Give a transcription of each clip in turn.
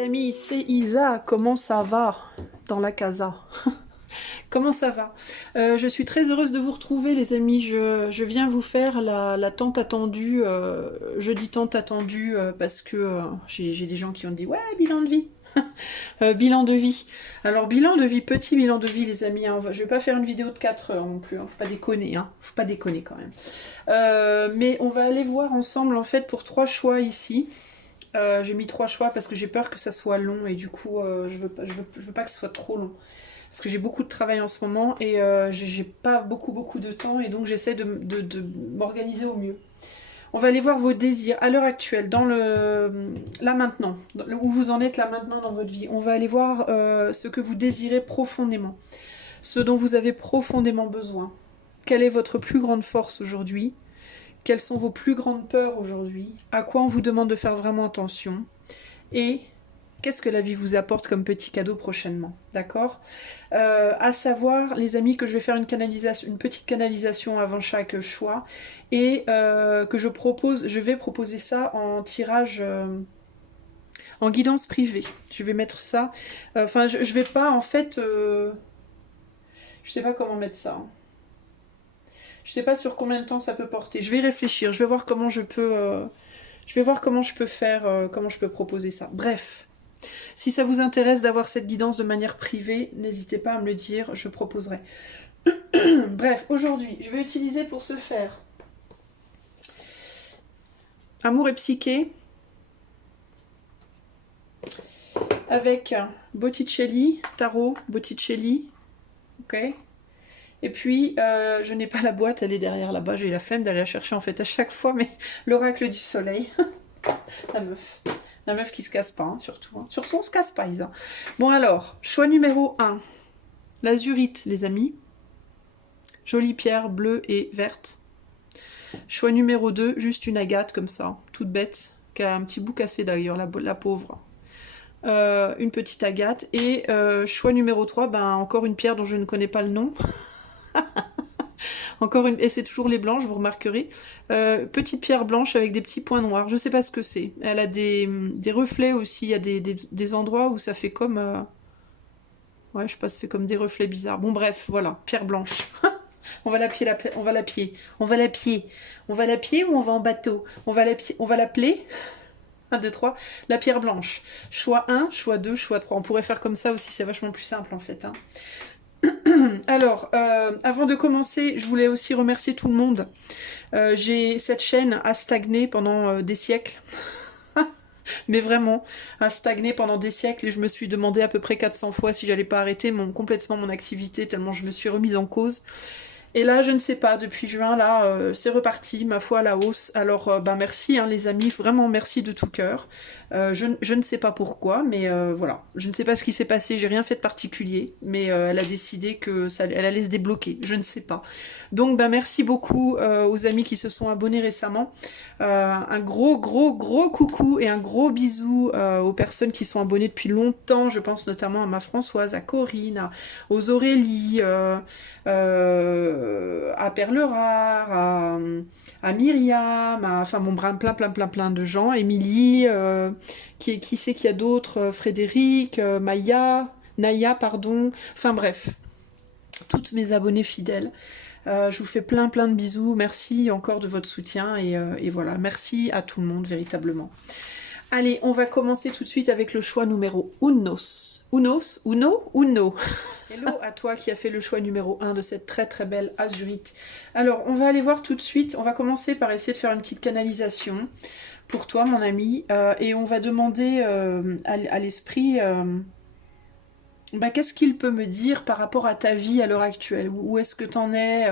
amis, c'est Isa. Comment ça va dans la casa? Comment ça va? Je suis très heureuse de vous retrouver les amis. Je viens vous faire la tant attendue, je dis tant attendue parce que j'ai des gens qui ont dit ouais, bilan de vie. Bilan de vie. Alors bilan de vie, petit bilan de vie les amis, hein. Je vais pas faire une vidéo de 4 heures non plus, hein. Faut pas déconner, hein. Faut pas déconner quand même. Mais on va aller voir ensemble en fait pour 3 choix ici. J'ai mis 3 choix parce que j'ai peur que ça soit long et du coup je veux pas que ce soit trop long. Parce que j'ai beaucoup de travail en ce moment et j'ai pas beaucoup de temps et donc j'essaie de m'organiser au mieux. On va aller voir vos désirs à l'heure actuelle, dans là maintenant, où vous en êtes là maintenant dans votre vie. On va aller voir ce que vous désirez profondément, ce dont vous avez profondément besoin. Quelle est votre plus grande force aujourd'hui? Quelles sont vos plus grandes peurs aujourd'hui? À quoi on vous demande de faire vraiment attention? Et qu'est-ce que la vie vous apporte comme petit cadeau prochainement? D'accord? À savoir, les amis, que je vais faire une petite canalisation avant chaque choix et que je vais proposer ça en tirage, en guidance privée. Je vais mettre ça. Enfin, je vais pas en fait. Je sais pas comment mettre ça, hein. Je sais pas sur combien de temps ça peut porter. Je vais y réfléchir. Je vais voir comment je peux. Je vais voir comment je peux faire, comment je peux proposer ça. Bref. Si ça vous intéresse d'avoir cette guidance de manière privée, n'hésitez pas à me le dire, je proposerai. Bref, aujourd'hui, je vais utiliser pour ce faire Amour et Psyché avec Botticelli, Tarot, Botticelli, ok. Et puis, je n'ai pas la boîte, elle est derrière là-bas, j'ai la flemme d'aller la chercher en fait à chaque fois, mais l'oracle du soleil, la meuf. La meuf qui se casse pas, hein, surtout. Hein. Surtout, on se casse pas, Isa. Bon alors, choix numéro 1. L'azurite, les amis. Jolie pierre bleue et verte. Choix numéro 2, juste une agate comme ça, toute bête, qui a un petit bout cassé d'ailleurs, la pauvre. Une petite agate. Et choix numéro 3, ben, encore une pierre dont je ne connais pas le nom. Encore une, et c'est toujours les blanches, vous remarquerez. Petite pierre blanche avec des petits points noirs. Je sais pas ce que c'est. Elle a des reflets aussi. Il y a des endroits où ça fait comme... ouais, je sais pas, ça fait comme des reflets bizarres. Bon, bref, voilà. Pierre blanche. On va on va la pied ou on va en bateau? On va l'appeler 1, 2, 3. La pierre blanche. Choix 1, choix 2, choix 3. On pourrait faire comme ça aussi. C'est vachement plus simple en fait, hein. Alors, avant de commencer, je voulais aussi remercier tout le monde. Cette chaîne a stagné pendant des siècles. Mais vraiment, a stagné pendant des siècles et je me suis demandé à peu près 400 fois si j'allais pas arrêter complètement mon activité tellement je me suis remise en cause. Et là, je ne sais pas, depuis juin, là, c'est reparti, ma foi à la hausse. Alors, ben merci, hein, les amis, vraiment merci de tout cœur. Je ne sais pas pourquoi, mais voilà. Je ne sais pas ce qui s'est passé, j'ai rien fait de particulier, mais elle a décidé que elle allait se débloquer, je ne sais pas. Donc, ben merci beaucoup aux amis qui se sont abonnés récemment. Un gros coucou et un gros bisou aux personnes qui sont abonnées depuis longtemps. Je pense notamment à ma Françoise, à Corinne, aux Aurélie, à Perle Rare, à Myriam, enfin bon, plein de gens, Émilie, qui sait qu'il y a d'autres, Frédéric, Naya, pardon, enfin bref, toutes mes abonnés fidèles. Je vous fais plein de bisous, merci encore de votre soutien et voilà, merci à tout le monde véritablement. Allez, on va commencer tout de suite avec le choix numéro Uno. Hello à toi qui as fait le choix numéro 1 de cette très belle azurite. Alors, on va aller voir tout de suite. On va commencer par essayer de faire une petite canalisation pour toi, mon ami. Et on va demander à l'esprit... qu'est-ce qu'il peut me dire par rapport à ta vie à l'heure actuelle? Où est-ce que t'en es?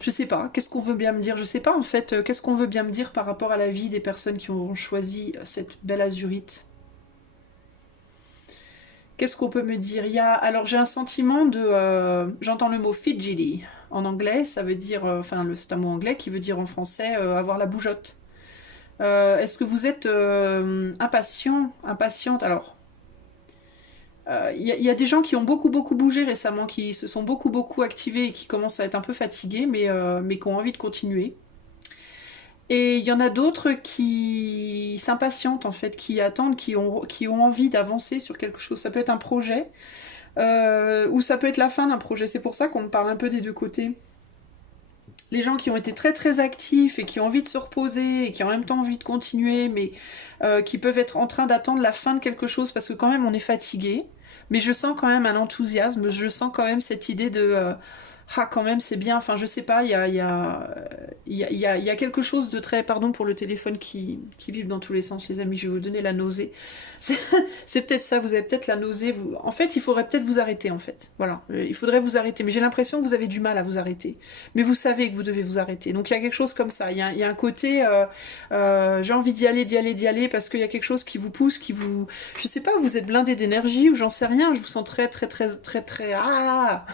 Je sais pas. Qu'est-ce qu'on veut bien me dire? Je sais pas, en fait. Qu'est-ce qu'on veut bien me dire par rapport à la vie des personnes qui ont choisi cette belle azurite? Qu'est-ce qu'on peut me dire? Alors j'ai un sentiment de... j'entends le mot fidgety en anglais, ça veut dire... enfin, c'est un mot anglais qui veut dire en français avoir la bougeotte. Est-ce que vous êtes impatiente? Alors, y a des gens qui ont beaucoup bougé récemment, qui se sont beaucoup activés et qui commencent à être un peu fatigués, mais qui ont envie de continuer. Et il y en a d'autres qui s'impatientent en fait, qui attendent, qui ont envie d'avancer sur quelque chose. Ça peut être un projet, ou ça peut être la fin d'un projet. C'est pour ça qu'on parle un peu des deux côtés. Les gens qui ont été très très actifs et qui ont envie de se reposer et qui ont en même temps envie de continuer, mais qui peuvent être en train d'attendre la fin de quelque chose parce que quand même on est fatigué. Mais je sens quand même un enthousiasme, je sens quand même cette idée de ah quand même c'est bien, enfin je sais pas, il y a quelque chose de très, pardon pour le téléphone qui vibre dans tous les sens les amis, je vais vous donner la nausée. C'est c'est peut-être ça, vous avez peut-être la nausée, vous... en fait il faudrait peut-être vous arrêter en fait, voilà, il faudrait vous arrêter, mais j'ai l'impression que vous avez du mal à vous arrêter, mais vous savez que vous devez vous arrêter, donc il y a quelque chose comme ça, il y a un côté, j'ai envie d'y aller, d'y aller, d'y aller, parce qu'il y a quelque chose qui vous pousse, qui vous... Je sais pas, vous êtes blindé d'énergie ou j'en sais rien, je vous sens très très très très très... Ah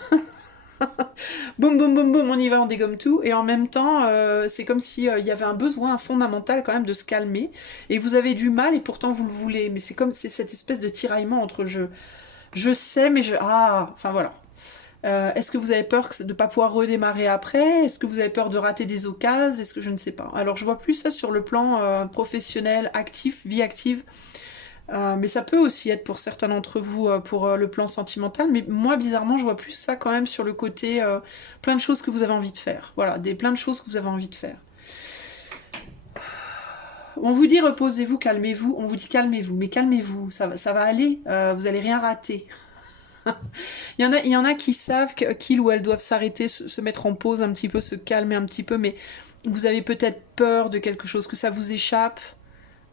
boum boum boum boum, on y va, on dégomme tout. Et en même temps, c'est comme si il y avait un besoin fondamental quand même de se calmer. Et vous avez du mal et pourtant vous le voulez. Mais c'est comme c'est cette espèce de tiraillement entre je sais mais je... Ah, enfin voilà. Est-ce que vous avez peur de ne pas pouvoir redémarrer après? Est-ce que vous avez peur de rater des occasions? Est-ce que je ne sais pas. Alors je vois plus ça sur le plan professionnel, actif, vie active. Mais ça peut aussi être pour certains d'entre vous pour le plan sentimental. Mais moi, bizarrement, je vois plus ça quand même sur le côté plein de choses que vous avez envie de faire. Voilà, plein de choses que vous avez envie de faire. On vous dit reposez-vous, calmez-vous. On vous dit calmez-vous, mais calmez-vous, ça va aller. Vous allez rien rater. Il y en a qui savent qu'ils ou elles doivent s'arrêter, se mettre en pause un petit peu, se calmer un petit peu, mais vous avez peut-être peur de quelque chose, que ça vous échappe,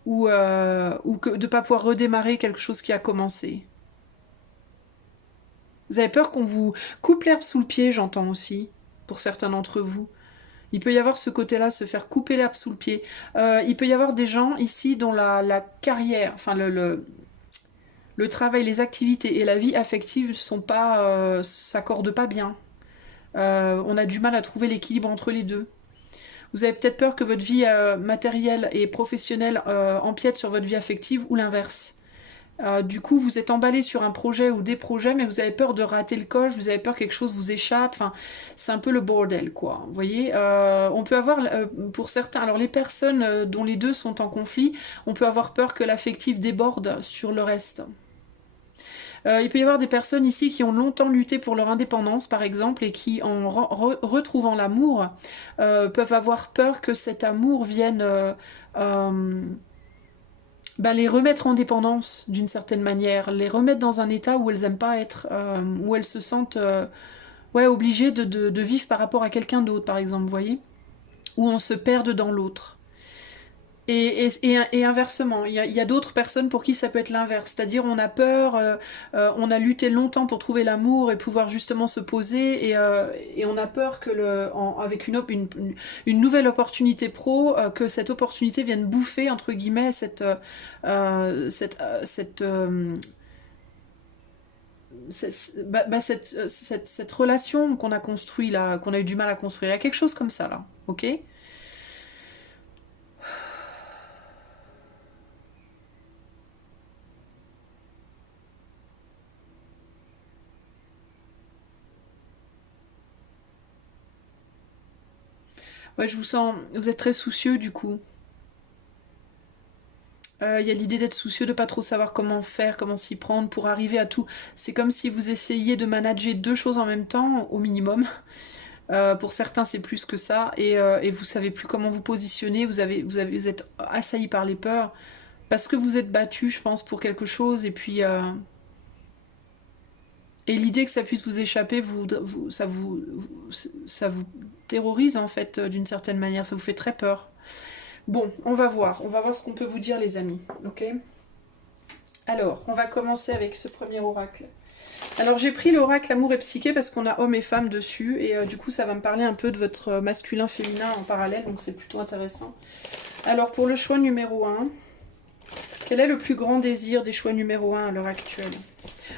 ou que de ne pas pouvoir redémarrer quelque chose qui a commencé. Vous avez peur qu'on vous coupe l'herbe sous le pied, j'entends aussi, pour certains d'entre vous. Il peut y avoir ce côté-là, se faire couper l'herbe sous le pied. Il peut y avoir des gens ici dont la carrière, enfin le travail, les activités et la vie affective sont pas, s'accordent pas bien. On a du mal à trouver l'équilibre entre les deux. Vous avez peut-être peur que votre vie matérielle et professionnelle empiète sur votre vie affective ou l'inverse. Du coup, vous êtes emballé sur un projet ou des projets, mais vous avez peur de rater le coche, vous avez peur que quelque chose vous échappe. Enfin, c'est un peu le bordel, quoi. Vous voyez, on peut avoir, pour certains, alors les personnes dont les deux sont en conflit, on peut avoir peur que l'affectif déborde sur le reste. Il peut y avoir des personnes ici qui ont longtemps lutté pour leur indépendance, par exemple, et qui, en retrouvant l'amour, peuvent avoir peur que cet amour vienne les remettre en dépendance d'une certaine manière, les remettre dans un état où elles n'aiment pas être, où elles se sentent ouais, obligées de vivre par rapport à quelqu'un d'autre, par exemple, vous voyez, où on se perde dans l'autre. Et inversement, il y a d'autres personnes pour qui ça peut être l'inverse, c'est-à-dire on a peur, on a lutté longtemps pour trouver l'amour et pouvoir justement se poser, et on a peur que avec une nouvelle opportunité pro, que cette opportunité vienne bouffer entre guillemets cette relation qu'on a construite là, qu'on a eu du mal à construire. Il y a quelque chose comme ça là, ok? Ouais, je vous sens, vous êtes très soucieux du coup. Il y a l'idée d'être soucieux, de pas trop savoir comment faire, comment s'y prendre pour arriver à tout. C'est comme si vous essayiez de manager deux choses en même temps, au minimum. Pour certains, c'est plus que ça, et vous savez plus comment vous positionner. Vous êtes assailli par les peurs parce que vous êtes battu, je pense, pour quelque chose, et puis et l'idée que ça puisse vous échapper, ça vous terrorise en fait d'une certaine manière. Ça vous fait très peur. Bon, on va voir ce qu'on peut vous dire les amis, ok? Alors, on va commencer avec ce premier oracle. Alors j'ai pris l'oracle amour et psyché parce qu'on a homme et femme dessus, et du coup ça va me parler un peu de votre masculin féminin en parallèle, donc c'est plutôt intéressant. Alors pour le choix numéro 1, quel est le plus grand désir des choix numéro 1 à l'heure actuelle?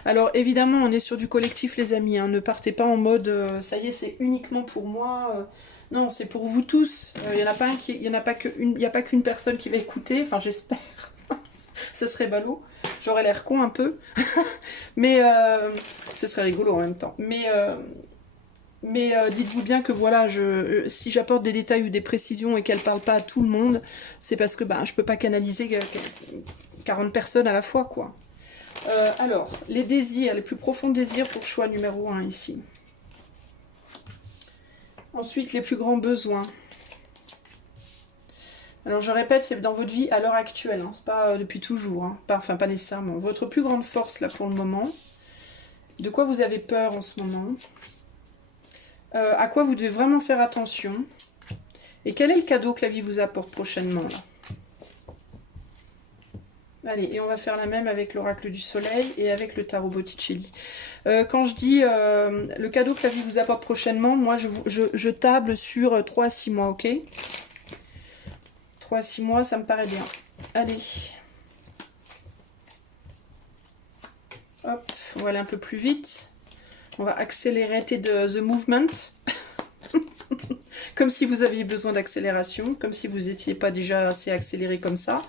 Alors évidemment on est sur du collectif les amis, hein, ne partez pas en mode ça y est c'est uniquement pour moi, non c'est pour vous tous, il n'y en a pas un qui, il n'y a pas qu'une personne qui va écouter, enfin j'espère, ce serait ballot, j'aurais l'air con un peu, mais ce serait rigolo en même temps, mais Mais dites-vous bien que voilà, si j'apporte des détails ou des précisions et qu'elle ne parle pas à tout le monde, c'est parce que ben, je ne peux pas canaliser 40 personnes à la fois, quoi. Alors, les désirs, les plus profonds désirs pour choix numéro 1 ici. Ensuite, les plus grands besoins. Alors, je répète, c'est dans votre vie à l'heure actuelle, hein, c'est pas depuis toujours, hein, enfin pas nécessairement. Votre plus grande force là pour le moment. De quoi vous avez peur en ce moment? À quoi vous devez vraiment faire attention? Et quel est le cadeau que la vie vous apporte prochainement là? Allez, et on va faire la même avec l'oracle du soleil et avec le tarot Botticelli. Quand je dis le cadeau que la vie vous apporte prochainement, moi je table sur 3 à 6 mois, ok? 3 à 6 mois, ça me paraît bien. Allez. Hop, on va aller un peu plus vite. On va accélérer the movement. Comme si vous aviez besoin d'accélération, comme si vous n'étiez pas déjà assez accéléré comme ça.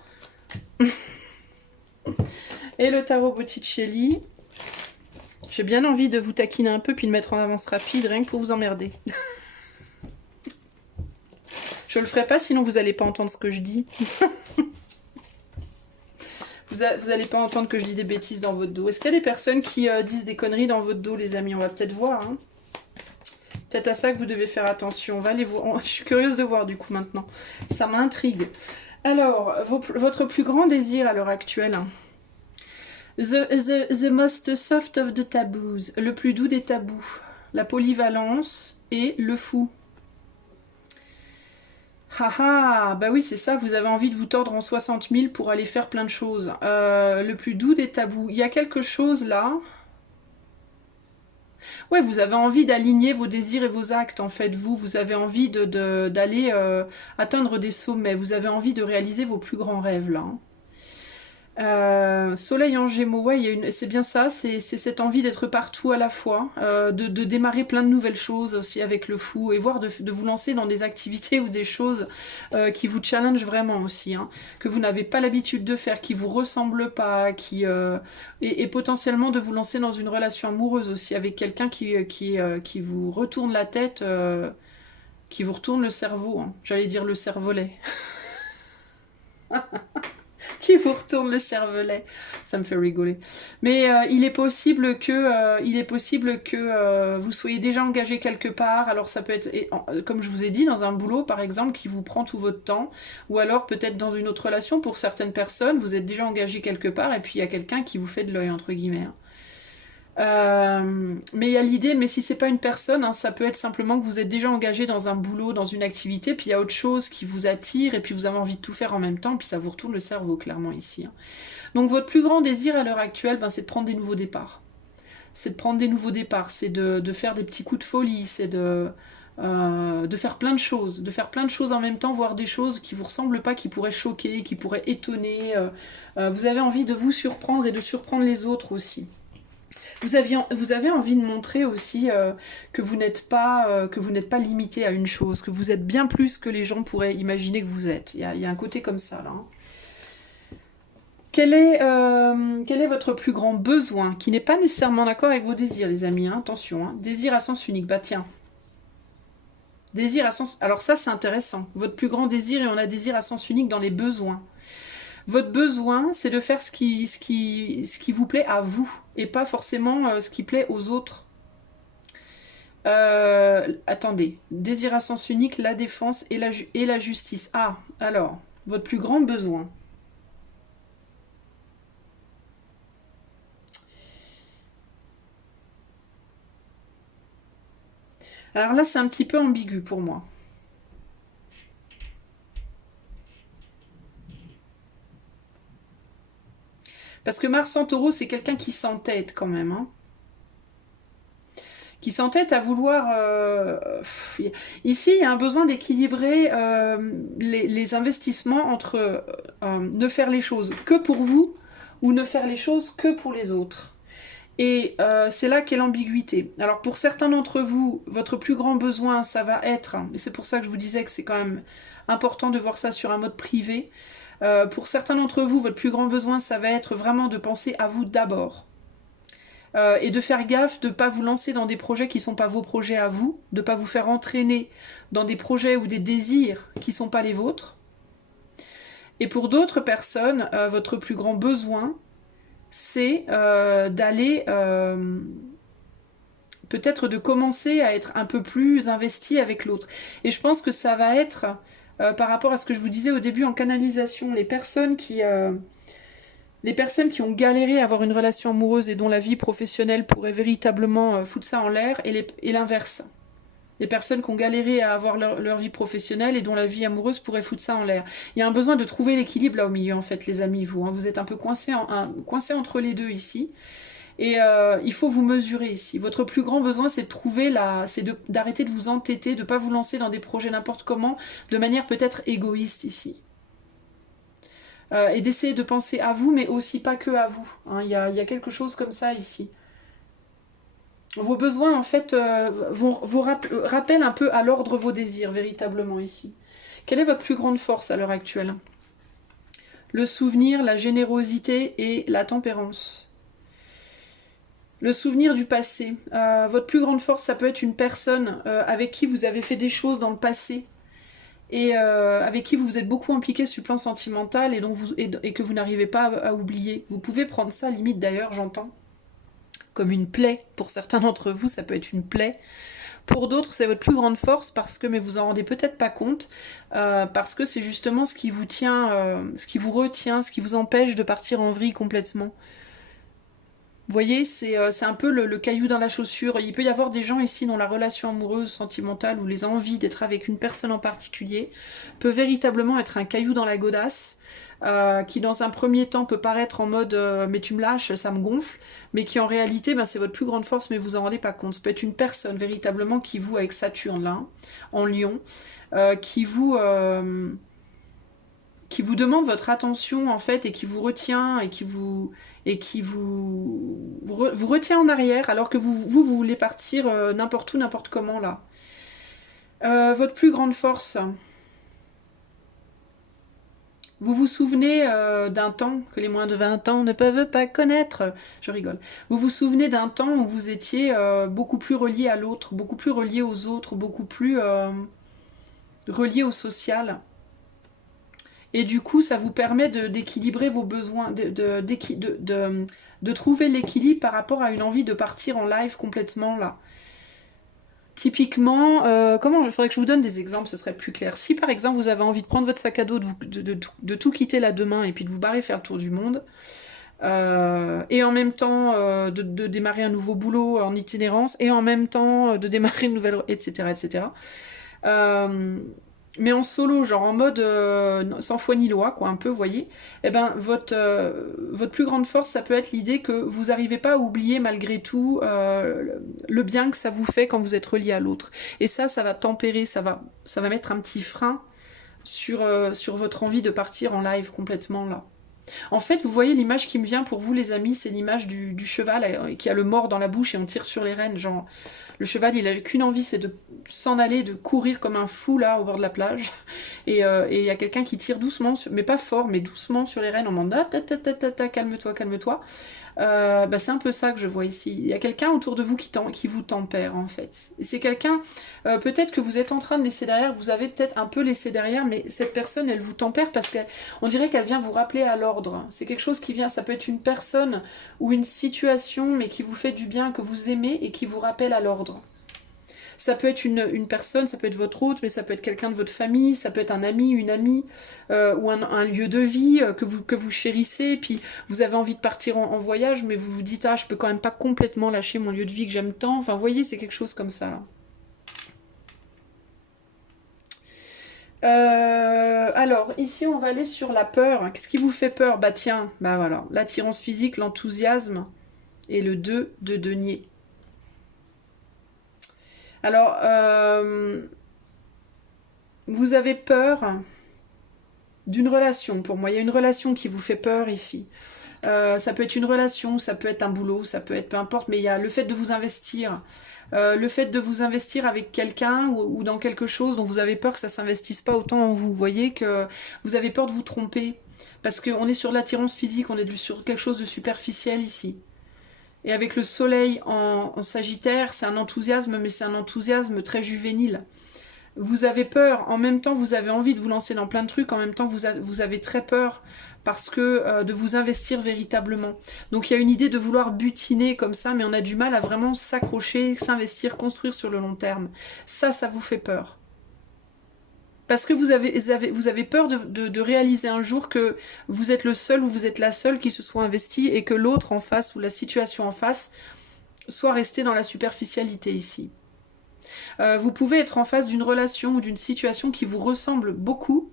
Et le tarot Botticelli. J'ai bien envie de vous taquiner un peu puis de mettre en avance rapide, rien que pour vous emmerder. Je le ferai pas, sinon vous n'allez pas entendre ce que je dis. Vous n'allez pas entendre que je dis des bêtises dans votre dos. Est-ce qu'il y a des personnes qui disent des conneries dans votre dos, les amis? On va peut-être voir. Hein. Peut-être à ça que vous devez faire attention. On va aller voir. Je suis curieuse de voir du coup maintenant. Ça m'intrigue. Alors, votre plus grand désir à l'heure actuelle. The most soft of the taboos. Le plus doux des tabous. La polyvalence et le fou. Haha, bah oui, c'est ça, vous avez envie de vous tordre en 60 000 pour aller faire plein de choses. Le plus doux des tabous. Il y a quelque chose là. Ouais, vous avez envie d'aligner vos désirs et vos actes, en fait. Vous avez envie d'aller atteindre des sommets. Vous avez envie de réaliser vos plus grands rêves, là. Soleil en Gémeaux, ouais, c'est bien ça, c'est cette envie d'être partout à la fois, de démarrer plein de nouvelles choses aussi avec le fou, et voire de vous lancer dans des activités ou des choses qui vous challengent vraiment aussi, hein, que vous n'avez pas l'habitude de faire, qui vous ressemblent pas, et potentiellement de vous lancer dans une relation amoureuse aussi avec quelqu'un qui vous retourne la tête, qui vous retourne le cerveau, hein. J'allais dire le cervelet. Qui vous retourne le cervelet. Ça me fait rigoler. Mais il est possible que vous soyez déjà engagé quelque part. Alors ça peut être, comme je vous ai dit, dans un boulot par exemple qui vous prend tout votre temps. Ou alors peut-être dans une autre relation. Pour certaines personnes, vous êtes déjà engagé quelque part et puis il y a quelqu'un qui vous fait de l'œil, entre guillemets. Mais il y a l'idée, mais si c'est pas une personne, hein, ça peut être simplement que vous êtes déjà engagé dans un boulot, dans une activité, puis il y a autre chose qui vous attire, et puis vous avez envie de tout faire en même temps, puis ça vous retourne le cerveau, clairement, ici. Hein. Donc votre plus grand désir à l'heure actuelle, ben, c'est de prendre des nouveaux départs. C'est de prendre des nouveaux départs, c'est de faire des petits coups de folie, c'est de faire plein de choses en même temps, voire des choses qui vous ressemblent pas, qui pourraient choquer, qui pourraient étonner. Vous avez envie de vous surprendre et de surprendre les autres aussi. Vous avez envie de montrer aussi que vous n'êtes pas limité à une chose, que vous êtes bien plus que les gens pourraient imaginer que vous êtes. Il y a un côté comme ça là. Hein. Quel est votre plus grand besoin qui n'est pas nécessairement d'accord avec vos désirs, les amis, hein, attention. Hein. Désir à sens unique, bah tiens. Désir à sens... Alors ça c'est intéressant. Votre plus grand désir, et on a désir à sens unique dans les besoins. Votre besoin, c'est de faire ce qui vous plaît à vous, et pas forcément ce qui plaît aux autres. Attendez, désir à sens unique, la défense et la justice. Ah, alors, votre plus grand besoin. Alors là, c'est un petit peu ambigu pour moi. Parce que Mars en Taureau, c'est quelqu'un qui s'entête quand même. Hein. Qui s'entête à vouloir... Ici, il y a un besoin d'équilibrer les investissements entre ne faire les choses que pour vous ou ne faire les choses que pour les autres. Et c'est là qu'est l'ambiguïté. Alors pour certains d'entre vous, votre plus grand besoin, ça va être, et c'est pour ça que je vous disais que c'est quand même important de voir ça sur un mode privé, pour certains d'entre vous, votre plus grand besoin, ça va être vraiment de penser à vous d'abord. Et de faire gaffe de ne pas vous lancer dans des projets qui ne sont pas vos projets à vous, de ne pas vous faire entraîner dans des projets ou des désirs qui ne sont pas les vôtres. Et pour d'autres personnes, votre plus grand besoin, c'est d'aller, peut-être de commencer à être un peu plus investi avec l'autre. Et je pense que ça va être, par rapport à ce que je vous disais au début en canalisation, les personnes qui ont galéré à avoir une relation amoureuse et dont la vie professionnelle pourrait véritablement foutre ça en l'air, et l'inverse. Les personnes qui ont galéré à avoir leur vie professionnelle et dont la vie amoureuse pourrait foutre ça en l'air. Il y a un besoin de trouver l'équilibre là au milieu, en fait, les amis, vous. Hein. Vous êtes un peu coincés entre les deux ici. Et il faut vous mesurer ici. Votre plus grand besoin, c'est de trouver d'arrêter de vous entêter, de ne pas vous lancer dans des projets n'importe comment, de manière peut-être égoïste ici. Et d'essayer de penser à vous, mais aussi pas que à vous. Hein. Il y a quelque chose comme ça ici. Vos besoins, en fait, vous rappellent un peu à l'ordre vos désirs, véritablement, ici. Quelle est votre plus grande force à l'heure actuelle? Le souvenir, la générosité et la tempérance. Le souvenir du passé. Votre plus grande force, ça peut être une personne avec qui vous avez fait des choses dans le passé et avec qui vous vous êtes beaucoup impliqué sur le plan sentimental et que vous n'arrivez pas à oublier. Vous pouvez prendre ça, limite d'ailleurs, j'entends, comme une plaie. Pour certains d'entre vous, ça peut être une plaie. Pour d'autres, c'est votre plus grande force mais vous en rendez peut-être pas compte, parce que c'est justement ce qui vous tient, ce qui vous retient, ce qui vous empêche de partir en vrille complètement. Vous voyez, c'est un peu le caillou dans la chaussure. Il peut y avoir des gens ici dont la relation amoureuse, sentimentale ou les envies d'être avec une personne en particulier peut véritablement être un caillou dans la godasse, qui dans un premier temps peut paraître en mode mais tu me lâches, ça me gonfle, mais qui en réalité c'est votre plus grande force, mais vous en rendez pas compte. Ça peut être une personne véritablement qui vous, avec Saturne là, en Lion, qui vous demande votre attention en fait et qui vous retient et qui vous retient en arrière alors que vous voulez partir n'importe où, n'importe comment là. Votre plus grande force. Vous vous souvenez d'un temps que les moins de 20 ans ne peuvent pas connaître. Je rigole. Vous vous souvenez d'un temps où vous étiez beaucoup plus relié à l'autre, beaucoup plus relié aux autres, beaucoup plus relié au social. Et du coup, ça vous permet d'équilibrer vos besoins, de trouver l'équilibre par rapport à une envie de partir en live complètement là. Typiquement, il faudrait que je vous donne des exemples, ce serait plus clair. Si par exemple vous avez envie de prendre votre sac à dos, de tout quitter là demain et puis de vous barrer faire le tour du monde, et en même temps de démarrer un nouveau boulot en itinérance, et en même temps de démarrer une nouvelle, etc. etc. Mais en solo, genre en mode sans foi ni loi, quoi, un peu, vous voyez, eh ben, votre plus grande force, ça peut être l'idée que vous n'arrivez pas à oublier malgré tout le bien que ça vous fait quand vous êtes relié à l'autre. Et ça va tempérer, ça va mettre un petit frein sur votre envie de partir en live complètement, là. En fait, vous voyez l'image qui me vient pour vous, les amis, c'est l'image du cheval qui a le mors dans la bouche et on tire sur les rênes, genre... Le cheval, il a qu'une envie, c'est de s'en aller, de courir comme un fou là au bord de la plage. Et il y a quelqu'un qui tire doucement, mais pas fort, mais doucement sur les rênes en demandant calme-toi, calme-toi. C'est un peu ça que je vois ici. Il y a quelqu'un autour de vous qui vous tempère en fait. Et c'est quelqu'un, peut-être que vous êtes en train de laisser derrière, vous avez peut-être un peu laissé derrière, mais cette personne, elle vous tempère parce qu'on dirait qu'elle vient vous rappeler à l'ordre. C'est quelque chose qui vient, ça peut être une personne ou une situation, mais qui vous fait du bien, que vous aimez et qui vous rappelle à l'ordre. Ça peut être une personne, ça peut être votre hôte, mais ça peut être quelqu'un de votre famille, ça peut être un ami, une amie, ou un lieu de vie que vous chérissez, puis vous avez envie de partir en voyage, mais vous vous dites « Ah, je peux quand même pas complètement lâcher mon lieu de vie que j'aime tant ». Enfin, vous voyez, c'est quelque chose comme ça, là. Alors, ici, on va aller sur la peur. Qu'est-ce qui vous fait peur? Bah tiens, bah voilà, l'attirance physique, l'enthousiasme et le 2 de denier. Alors, vous avez peur d'une relation, pour moi. Il y a une relation qui vous fait peur ici. Ça peut être une relation, ça peut être un boulot, ça peut être peu importe, mais il y a le fait de vous investir. Le fait de vous investir avec quelqu'un ou dans quelque chose dont vous avez peur que ça ne s'investisse pas autant en vous. Vous voyez que vous avez peur de vous tromper. Parce qu'on est sur l'attirance physique, on est sur quelque chose de superficiel ici. Et avec le soleil en Sagittaire, c'est un enthousiasme, mais c'est un enthousiasme très juvénile. Vous avez peur, en même temps vous avez envie de vous lancer dans plein de trucs, en même temps vous avez très peur parce que de vous investir véritablement. Donc il y a une idée de vouloir butiner comme ça, mais on a du mal à vraiment s'accrocher, s'investir, construire sur le long terme. Ça vous fait peur. Parce que vous avez peur de réaliser un jour que vous êtes le seul ou vous êtes la seule qui se soit investie et que l'autre en face ou la situation en face soit restée dans la superficialité ici. Vous pouvez être en face d'une relation ou d'une situation qui vous ressemble beaucoup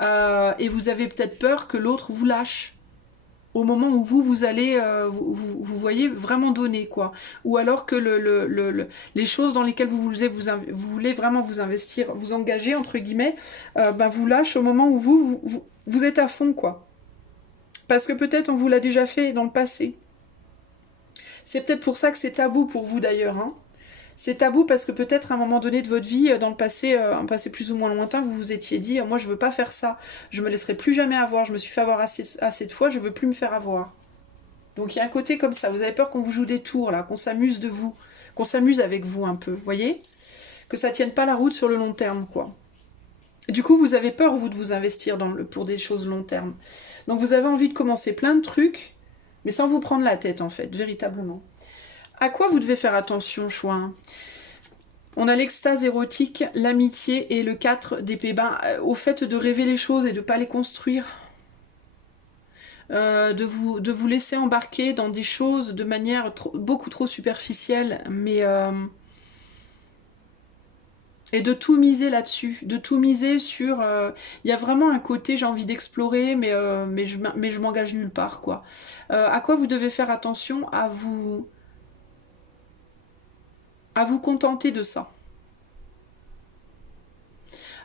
et vous avez peut-être peur que l'autre vous lâche au moment où vous allez, vous voyez, vraiment donner, quoi. Ou alors que les choses dans lesquelles vous voulez vraiment vous investir, vous engager, entre guillemets, ben vous lâche au moment où vous êtes à fond, quoi. Parce que peut-être on vous l'a déjà fait dans le passé. C'est peut-être pour ça que c'est tabou pour vous, d'ailleurs, hein. C'est tabou parce que peut-être à un moment donné de votre vie, dans le passé, un passé plus ou moins lointain, vous vous étiez dit, moi je veux pas faire ça, je me laisserai plus jamais avoir, je me suis fait avoir assez de fois, je veux plus me faire avoir. Donc il y a un côté comme ça, vous avez peur qu'on vous joue des tours là, qu'on s'amuse de vous, qu'on s'amuse avec vous un peu, vous voyez? Que ça tienne pas la route sur le long terme, quoi. Du coup, vous avez peur, vous, de vous investir pour des choses long terme. Donc vous avez envie de commencer plein de trucs, mais sans vous prendre la tête en fait, véritablement. À quoi vous devez faire attention, choix? On a l'extase érotique, l'amitié et le 4 d'épée. Ben, au fait de rêver les choses et de ne pas les construire. De vous laisser embarquer dans des choses de manière beaucoup trop superficielle, mais et de tout miser là-dessus, de tout miser sur... Il y a vraiment un côté, j'ai envie d'explorer, mais je m'engage nulle part, quoi. À quoi vous devez faire attention? À vous contenter de ça.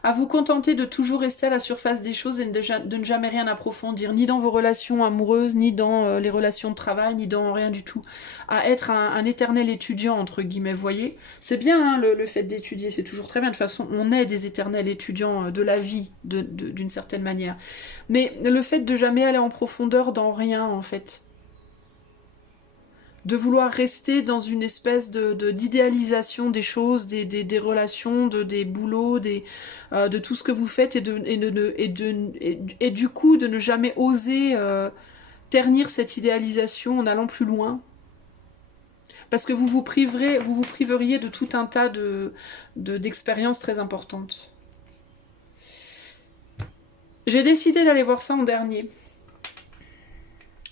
À vous contenter de toujours rester à la surface des choses et de ne jamais rien approfondir, ni dans vos relations amoureuses, ni dans les relations de travail, ni dans rien du tout. À être un éternel étudiant, entre guillemets, vous voyez. C'est bien hein, le fait d'étudier, c'est toujours très bien. De toute façon, on est des éternels étudiants de la vie, d'une certaine manière. Mais le fait de jamais aller en profondeur dans rien, en fait, de vouloir rester dans une espèce d'idéalisation des choses, des relations, des boulots, de tout ce que vous faites et du coup de ne jamais oser ternir cette idéalisation en allant plus loin. Parce que vous vous priveriez de tout un tas d'expériences très importantes. J'ai décidé d'aller voir ça en dernier.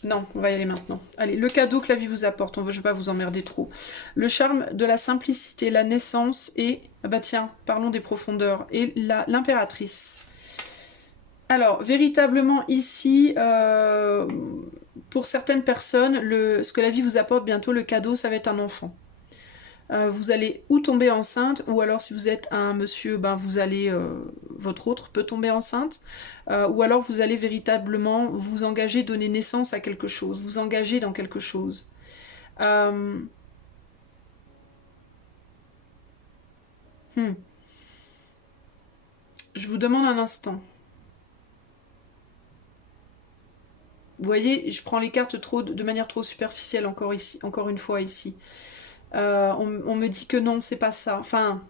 Non, on va y aller maintenant. Allez, le cadeau que la vie vous apporte, je ne vais pas vous emmerder trop. Le charme de la simplicité, la naissance et... Ah bah tiens, parlons des profondeurs. Et l'impératrice. Alors, véritablement ici, pour certaines personnes, ce que la vie vous apporte bientôt, le cadeau, ça va être un enfant. Vous allez ou tomber enceinte, ou alors si vous êtes un monsieur, ben vous allez, votre autre peut tomber enceinte, ou alors vous allez véritablement vous engager, donner naissance à quelque chose, vous engager dans quelque chose. Je vous demande un instant. Vous voyez, je prends les cartes de manière trop superficielle encore une fois ici. On me dit que non, c'est pas ça. Enfin,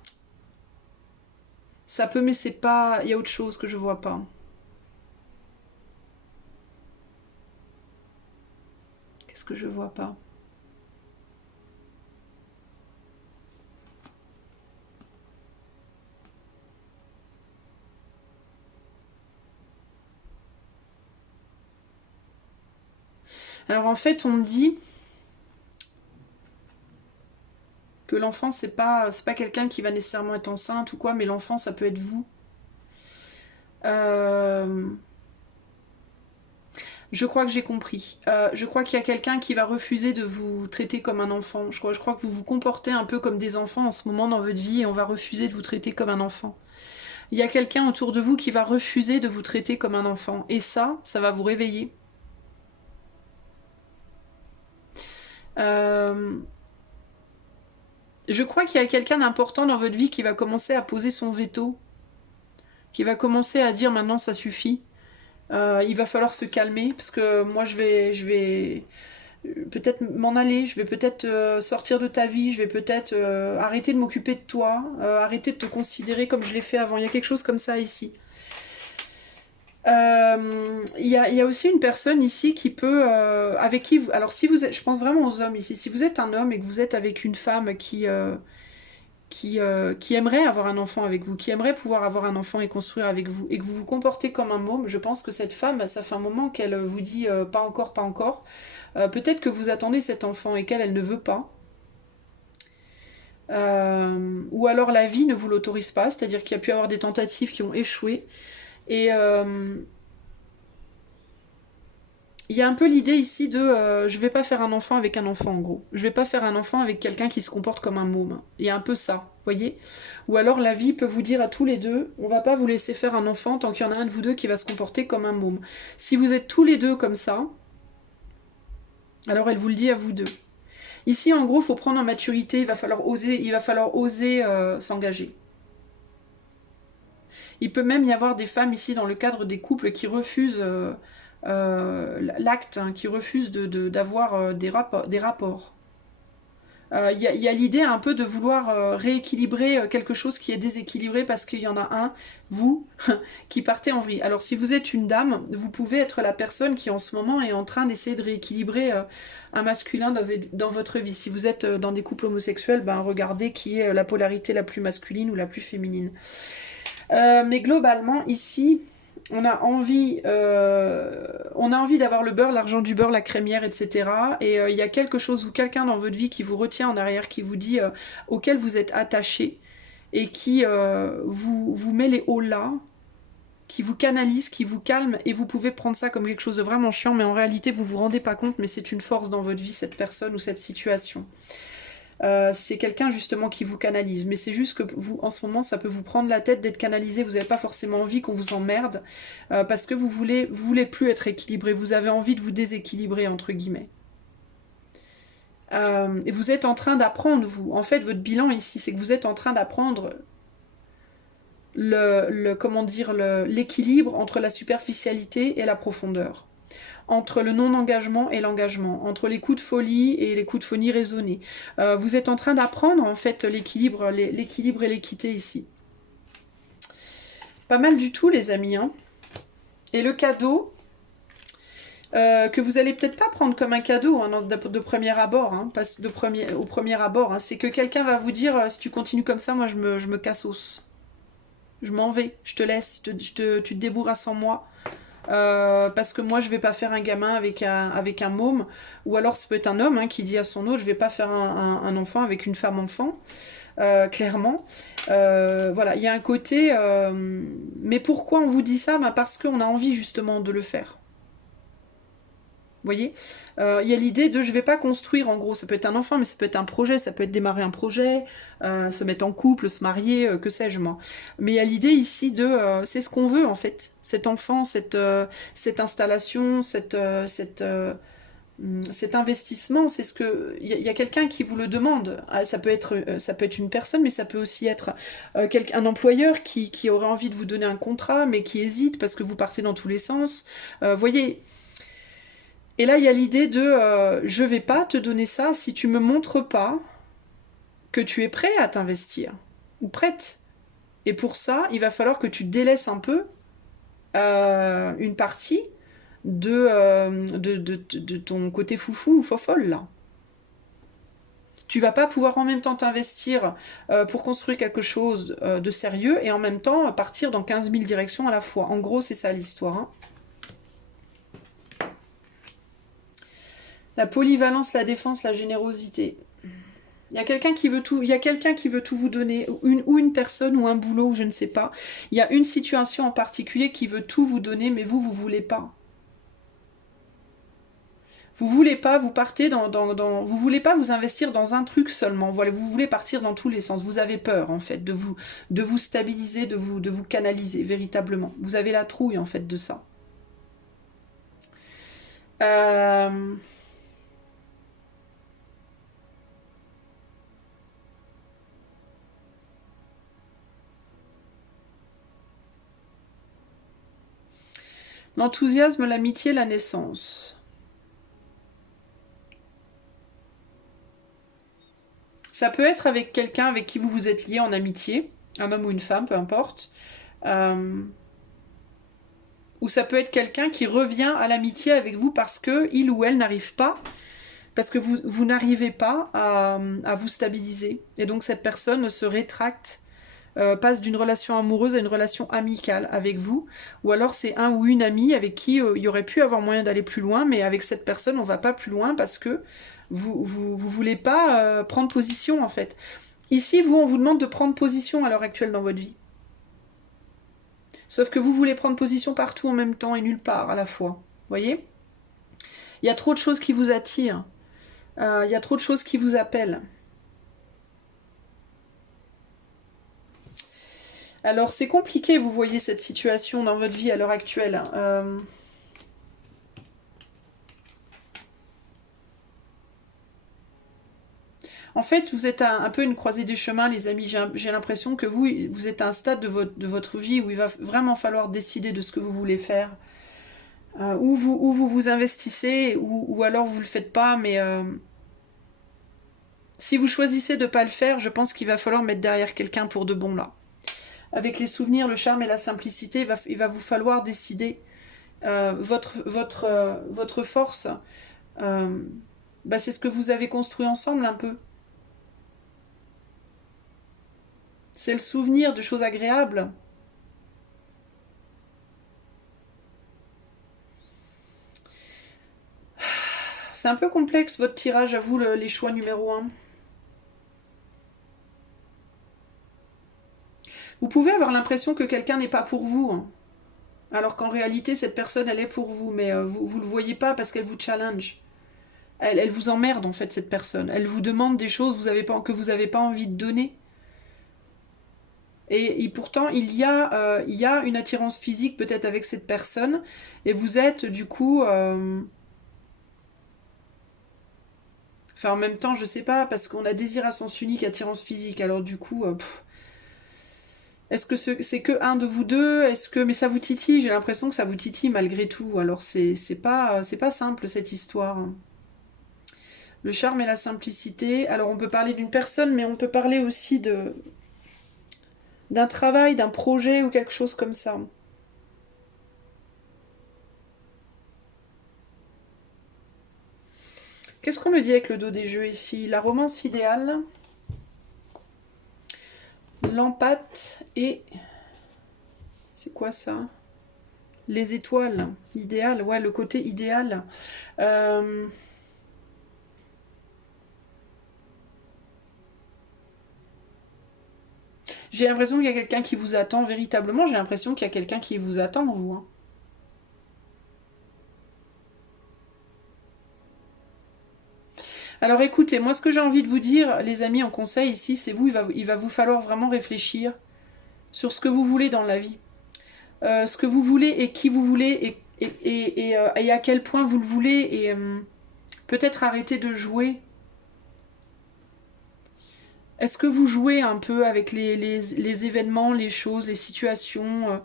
ça peut, mais c'est pas... Il y a autre chose que je vois pas. Qu'est-ce que je vois pas? Alors en fait, on me dit que l'enfant, c'est pas quelqu'un qui va nécessairement être enceinte ou quoi, mais l'enfant, ça peut être vous. Je crois que j'ai compris. Je crois qu'il y a quelqu'un qui va refuser de vous traiter comme un enfant. Je crois que vous vous comportez un peu comme des enfants en ce moment dans votre vie et on va refuser de vous traiter comme un enfant. Il y a quelqu'un autour de vous qui va refuser de vous traiter comme un enfant. Et ça va vous réveiller. Je crois qu'il y a quelqu'un d'important dans votre vie qui va commencer à poser son veto. Qui va commencer à dire maintenant ça suffit. Il va falloir se calmer parce que moi je vais peut-être m'en aller, je vais peut-être sortir de ta vie, je vais peut-être arrêter de m'occuper de toi, arrêter de te considérer comme je l'ai fait avant. Il y a quelque chose comme ça ici. Il y a aussi une personne ici qui peut, avec qui, alors si vous êtes, je pense vraiment aux hommes ici, si vous êtes un homme et que vous êtes avec une femme qui aimerait avoir un enfant avec vous, qui aimerait pouvoir avoir un enfant et construire avec vous, et que vous vous comportez comme un môme, je pense que cette femme, ça fait un moment qu'elle vous dit pas encore, pas encore. Peut-être que vous attendez cet enfant et qu'elle, elle ne veut pas. Ou alors la vie ne vous l'autorise pas, c'est-à-dire qu'il y a pu avoir des tentatives qui ont échoué. Et il y a un peu l'idée ici de je vais pas faire un enfant avec un enfant en gros. Je vais pas faire un enfant avec quelqu'un qui se comporte comme un môme. Il y a un peu ça, voyez. Ou alors la vie peut vous dire à tous les deux, on va pas vous laisser faire un enfant tant qu'il y en a un de vous deux qui va se comporter comme un môme. Si vous êtes tous les deux comme ça, alors elle vous le dit à vous deux. Ici en gros, il faut prendre en maturité, il va falloir oser s'engager. Il peut même y avoir des femmes ici dans le cadre des couples qui refusent l'acte, hein, qui refusent d'avoir des rapports. Y a l'idée un peu de vouloir rééquilibrer quelque chose qui est déséquilibré parce qu'il y en a un, vous, qui partez en vrille. Alors si vous êtes une dame, vous pouvez être la personne qui en ce moment est en train d'essayer de rééquilibrer un masculin dans votre vie. Si vous êtes dans des couples homosexuels, ben regardez qui est la polarité la plus masculine ou la plus féminine. Mais globalement, ici, on a envie d'avoir le beurre, l'argent du beurre, la crémière, etc. Et il y a quelque chose ou quelqu'un dans votre vie qui vous retient en arrière, qui vous dit auquel vous êtes attaché et qui vous met les hauts là, qui vous canalise, qui vous calme, et vous pouvez prendre ça comme quelque chose de vraiment chiant, mais en réalité vous vous rendez pas compte, mais c'est une force dans votre vie, cette personne ou cette situation. C'est quelqu'un justement qui vous canalise, mais c'est juste que vous, en ce moment, ça peut vous prendre la tête d'être canalisé. Vous n'avez pas forcément envie qu'on vous emmerde parce que vous voulez plus être équilibré. Vous avez envie de vous déséquilibrer entre guillemets. Et vous êtes en train d'apprendre, vous. En fait, votre bilan ici, c'est que vous êtes en train d'apprendre comment dire, l'équilibre entre la superficialité et la profondeur, entre le non-engagement et l'engagement, entre les coups de folie et les coups de folie raisonnés. Vous êtes en train d'apprendre en fait l'équilibre et l'équité ici. Pas mal du tout les amis. Hein. Et le cadeau, que vous allez peut-être pas prendre comme un cadeau hein, de premier abord, hein, au premier abord, hein, c'est que quelqu'un va vous dire si tu continues comme ça, moi je me cassos. Je m'en vais, je te laisse, tu te débrouilleras sans moi. Parce que moi je vais pas faire un gamin avec un môme, ou alors ça peut être un homme hein, qui dit à son autre je vais pas faire un enfant avec une femme enfant, clairement. Voilà, il y a un côté mais pourquoi on vous dit ça? Ben parce qu'on a envie justement de le faire. Vous voyez, il y a l'idée de je vais pas construire en gros, ça peut être un enfant mais ça peut être un projet, ça peut être démarrer un projet, se mettre en couple, se marier, que sais-je moi. Mais il y a l'idée ici de c'est ce qu'on veut en fait, cet enfant, cette installation, cet investissement, c'est ce que il y a quelqu'un qui vous le demande. Ah, ça peut être une personne, mais ça peut aussi être un employeur qui aurait envie de vous donner un contrat, mais qui hésite parce que vous partez dans tous les sens. Voyez. Et là, il y a l'idée de je vais pas te donner ça si tu me montres pas que tu es prêt à t'investir ou prête. Et pour ça, il va falloir que tu délaisses un peu une partie de ton côté foufou ou fofolle là. Tu vas pas pouvoir en même temps t'investir pour construire quelque chose de sérieux et en même temps partir dans 15 000 directions à la fois. En gros, c'est ça l'histoire. Hein. La polyvalence, la défense, la générosité. Il y a quelqu'un qui veut tout, vous donner, ou une personne, ou un boulot, ou je ne sais pas. Il y a une situation en particulier qui veut tout vous donner, mais vous voulez pas. Vous voulez pas, vous partez vous voulez pas vous investir dans un truc seulement. Voilà, vous voulez partir dans tous les sens. Vous avez peur en fait de vous stabiliser, de vous canaliser véritablement. Vous avez la trouille en fait de ça. L'enthousiasme, l'amitié, la naissance. Ça peut être avec quelqu'un avec qui vous vous êtes lié en amitié, un homme ou une femme, peu importe. Ou ça peut être quelqu'un qui revient à l'amitié avec vous parce que il ou elle n'arrive pas, parce que vous n'arrivez pas à vous stabiliser. Et donc cette personne se rétracte, passe d'une relation amoureuse à une relation amicale avec vous. Ou alors c'est un ou une amie avec qui il y aurait pu avoir moyen d'aller plus loin, mais avec cette personne on va pas plus loin parce que vous voulez pas prendre position en fait. Ici, vous, on vous demande de prendre position à l'heure actuelle dans votre vie. Sauf que vous voulez prendre position partout en même temps et nulle part à la fois. Vous voyez? Il y a trop de choses qui vous attirent. Il y a trop de choses qui vous appellent. Alors c'est compliqué, vous voyez, cette situation dans votre vie à l'heure actuelle. En fait, vous êtes un peu une croisée des chemins, les amis. J'ai l'impression que vous êtes à un stade de votre vie où il va vraiment falloir décider de ce que vous voulez faire. Où vous investissez, ou alors vous le faites pas, mais si vous choisissez de ne pas le faire, je pense qu'il va falloir mettre derrière quelqu'un pour de bon là. Avec les souvenirs, le charme et la simplicité, il va vous falloir décider. Votre force, c'est ce que vous avez construit ensemble un peu. C'est le souvenir de choses agréables. C'est un peu complexe votre tirage, à vous, les choix numéro 1. Vous pouvez avoir l'impression que quelqu'un n'est pas pour vous, hein. Alors qu'en réalité, cette personne, elle est pour vous, mais vous ne le voyez pas parce qu'elle vous challenge. Elle vous emmerde, en fait, cette personne. Elle vous demande des choses que vous n'avez pas envie de donner. Et pourtant, il y a une attirance physique peut-être avec cette personne, et vous êtes, du coup... Enfin, en même temps, je sais pas, parce qu'on a désir à sens unique, attirance physique, alors du coup... Est-ce que c'est que un de vous deux? Mais ça vous titille? J'ai l'impression que ça vous titille malgré tout. Alors c'est pas simple cette histoire. Le charme et la simplicité. Alors on peut parler d'une personne, mais on peut parler aussi d'un travail, d'un projet ou quelque chose comme ça. Qu'est-ce qu'on me dit avec le dos des jeux ici? La romance idéale, l'empathe et... C'est quoi ça? Les étoiles, idéal, ouais, le côté idéal. J'ai l'impression qu'il y a quelqu'un qui vous attend véritablement. J'ai l'impression qu'il y a quelqu'un qui vous attend, vous. Hein. Alors écoutez, moi ce que j'ai envie de vous dire, les amis, en conseil ici, c'est vous, il va vous falloir vraiment réfléchir sur ce que vous voulez dans la vie. Ce que vous voulez et qui vous voulez et à quel point vous le voulez et peut-être arrêter de jouer. Est-ce que vous jouez un peu avec les événements, les choses, les situations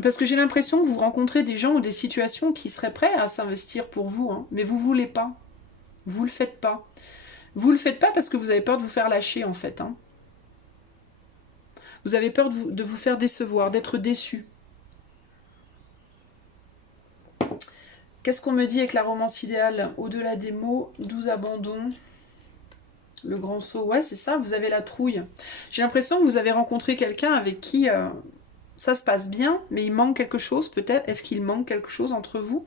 Parce que j'ai l'impression que vous rencontrez des gens ou des situations qui seraient prêts à s'investir pour vous, hein, mais vous voulez pas. Vous le faites pas. Vous le faites pas parce que vous avez peur de vous faire lâcher en fait. Hein. Vous avez peur de vous faire décevoir, d'être déçu. Qu'est-ce qu'on me dit avec la romance idéale? Au-delà des mots, 12 abandons. Le grand saut, ouais c'est ça, vous avez la trouille. J'ai l'impression que vous avez rencontré quelqu'un avec qui ça se passe bien, mais il manque quelque chose peut-être. Est-ce qu'il manque quelque chose entre vous?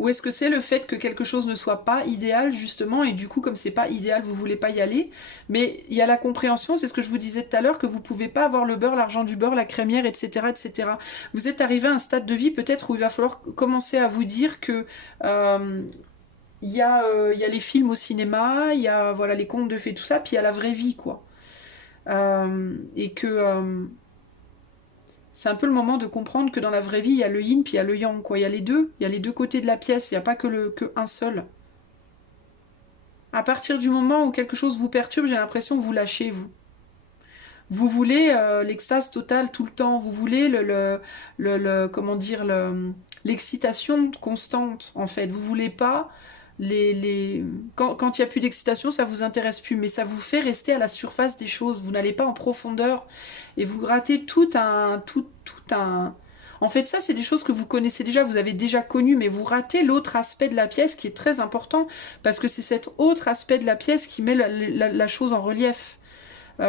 Ou est-ce que c'est le fait que quelque chose ne soit pas idéal justement et du coup comme c'est pas idéal vous voulez pas y aller, mais il y a la compréhension, c'est ce que je vous disais tout à l'heure, que vous pouvez pas avoir le beurre, l'argent du beurre, la crémière, etc. etc. Vous êtes arrivé à un stade de vie peut-être où il va falloir commencer à vous dire que il y a les films au cinéma, il y a voilà, les contes de fées, tout ça, puis il y a la vraie vie quoi. Et que c'est un peu le moment de comprendre que dans la vraie vie, il y a le yin puis il y a le yang, quoi. Il y a les deux côtés de la pièce, il n'y a pas que un seul. À partir du moment où quelque chose vous perturbe, j'ai l'impression que vous lâchez, vous. Vous voulez l'extase totale tout le temps, vous voulez comment dire, l'excitation constante, en fait. Vous voulez pas quand il n'y a plus d'excitation, ça vous intéresse plus, mais ça vous fait rester à la surface des choses. Vous n'allez pas en profondeur et vous ratez tout un... En fait, ça, c'est des choses que vous connaissez déjà, vous avez déjà connu, mais vous ratez l'autre aspect de la pièce qui est très important, parce que c'est cet autre aspect de la pièce qui met la chose en relief.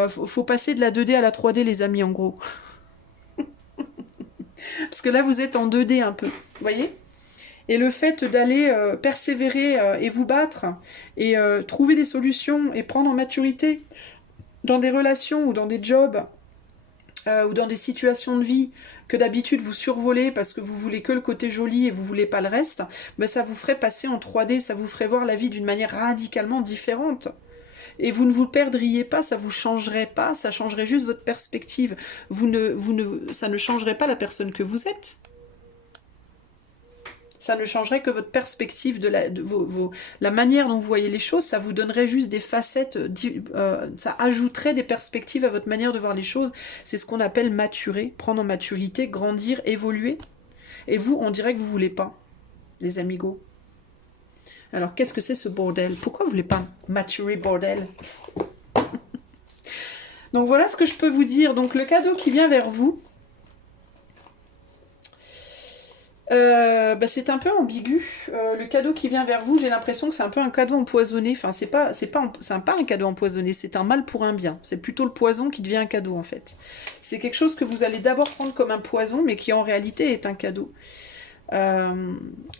Faut passer de la 2D à la 3D, les amis, en gros. Parce que là, vous êtes en 2D un peu, vous voyez ? Et le fait d'aller persévérer et vous battre, et trouver des solutions, et prendre en maturité, dans des relations ou dans des jobs, ou dans des situations de vie, que d'habitude vous survolez parce que vous voulez que le côté joli et vous voulez pas le reste, ben ça vous ferait passer en 3D, ça vous ferait voir la vie d'une manière radicalement différente. Et vous ne vous perdriez pas, ça vous changerait pas, ça changerait juste votre perspective. Ça ne changerait pas la personne que vous êtes. Ça ne changerait que votre perspective, la manière dont vous voyez les choses, ça vous donnerait juste des facettes, ça ajouterait des perspectives à votre manière de voir les choses. C'est ce qu'on appelle maturer, prendre en maturité, grandir, évoluer. Et vous, on dirait que vous ne voulez pas, les amigos. Alors, qu'est-ce que c'est ce bordel? Pourquoi vous ne voulez pas maturer, bordel? Donc, voilà ce que je peux vous dire. Donc, le cadeau qui vient vers vous, c'est un peu ambigu. Le cadeau qui vient vers vous, j'ai l'impression que c'est un peu un cadeau empoisonné. Enfin, c'est pas un cadeau empoisonné, c'est un mal pour un bien. C'est plutôt le poison qui devient un cadeau, en fait. C'est quelque chose que vous allez d'abord prendre comme un poison, mais qui en réalité est un cadeau.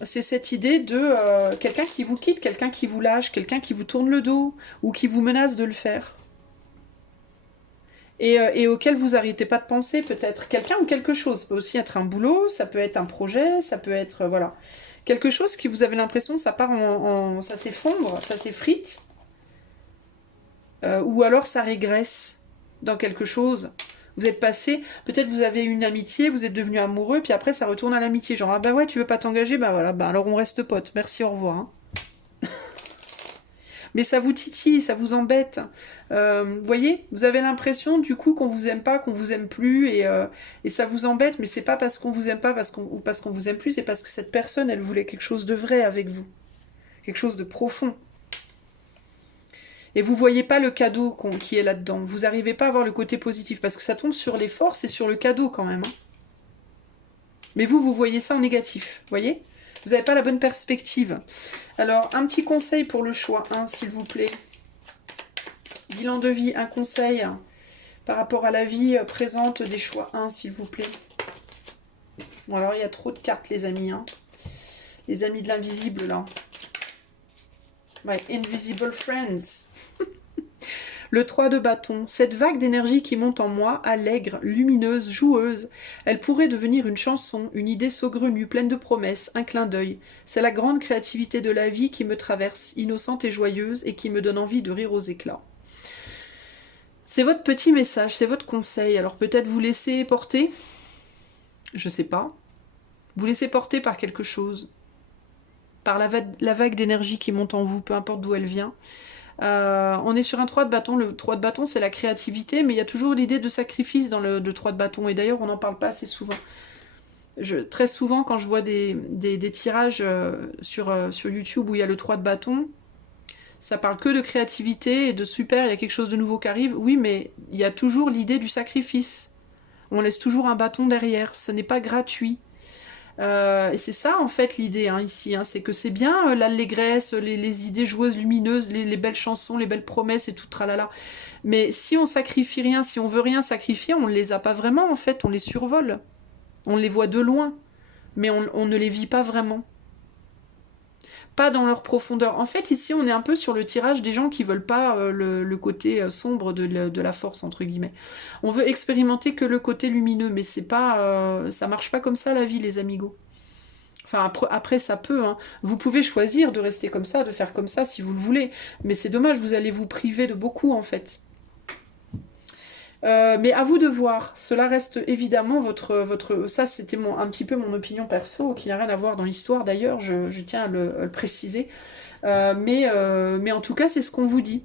C'est cette idée de quelqu'un qui vous quitte, quelqu'un qui vous lâche, quelqu'un qui vous tourne le dos, ou qui vous menace de le faire. Et auquel vous n'arrêtez pas de penser, peut-être quelqu'un ou quelque chose. Ça peut aussi être un boulot, ça peut être un projet, ça peut être, voilà, quelque chose qui vous avez l'impression que ça part ça s'effondre, ça s'effrite, ou alors ça régresse dans quelque chose. Vous êtes passé, peut-être vous avez une amitié, vous êtes devenu amoureux, puis après ça retourne à l'amitié, genre, ah bah ouais, tu veux pas t'engager, bah voilà, bah alors on reste potes, merci, au revoir, hein. Mais ça vous titille, ça vous embête. Vous voyez, vous avez l'impression du coup qu'on vous aime pas, qu'on vous aime plus, et ça vous embête, mais c'est pas parce qu'on vous aime pas ou parce qu'on vous aime plus, c'est parce que cette personne, elle voulait quelque chose de vrai avec vous. Quelque chose de profond. Et vous voyez pas le cadeau qui est là-dedans. Vous n'arrivez pas à voir le côté positif, parce que ça tombe sur les forces et sur le cadeau quand même. Hein. Mais vous voyez ça en négatif, vous voyez ? Vous n'avez pas la bonne perspective. Alors, un petit conseil pour le choix 1, s'il vous plaît. Bilan de vie, un conseil par rapport à la vie présente des choix 1, s'il vous plaît. Bon, alors, il y a trop de cartes, les amis. Hein. Les amis de l'invisible, là. My invisible friends. Le 3 de bâton, cette vague d'énergie qui monte en moi, allègre, lumineuse, joueuse, elle pourrait devenir une chanson, une idée saugrenue, pleine de promesses, un clin d'œil. C'est la grande créativité de la vie qui me traverse, innocente et joyeuse, et qui me donne envie de rire aux éclats. C'est votre petit message, c'est votre conseil. Alors peut-être vous laissez porter, je sais pas, vous laissez porter par quelque chose, par la vague d'énergie qui monte en vous, peu importe d'où elle vient. On est sur un 3 de bâton. Le 3 de bâton, c'est la créativité, mais il y a toujours l'idée de sacrifice dans le 3 de bâton. Et d'ailleurs, on n'en parle pas assez souvent. Très souvent, quand je vois des tirages sur YouTube où il y a le 3 de bâton, ça parle que de créativité et de super, il y a quelque chose de nouveau qui arrive. Oui, mais il y a toujours l'idée du sacrifice. On laisse toujours un bâton derrière. Ce n'est pas gratuit. Et c'est ça en fait l'idée ici, c'est que c'est bien l'allégresse, les idées joueuses, lumineuses, les belles chansons, les belles promesses et tout tralala. Mais si on sacrifie rien, si on veut rien sacrifier, on ne les a pas vraiment en fait, on les survole. On les voit de loin, mais on ne les vit pas vraiment. Pas dans leur profondeur. En fait ici on est un peu sur le tirage des gens qui veulent pas le côté sombre de la force entre guillemets. On veut expérimenter que le côté lumineux, mais c'est pas, ça marche pas comme ça la vie les amigos. Enfin après ça peut, hein. Vous pouvez choisir de rester comme ça, de faire comme ça si vous le voulez, mais c'est dommage, vous allez vous priver de beaucoup en fait. Mais à vous de voir. Cela reste évidemment ça c'était un petit peu mon opinion perso, qui n'a rien à voir dans l'histoire d'ailleurs, je tiens à le préciser. Mais en tout cas, c'est ce qu'on vous dit.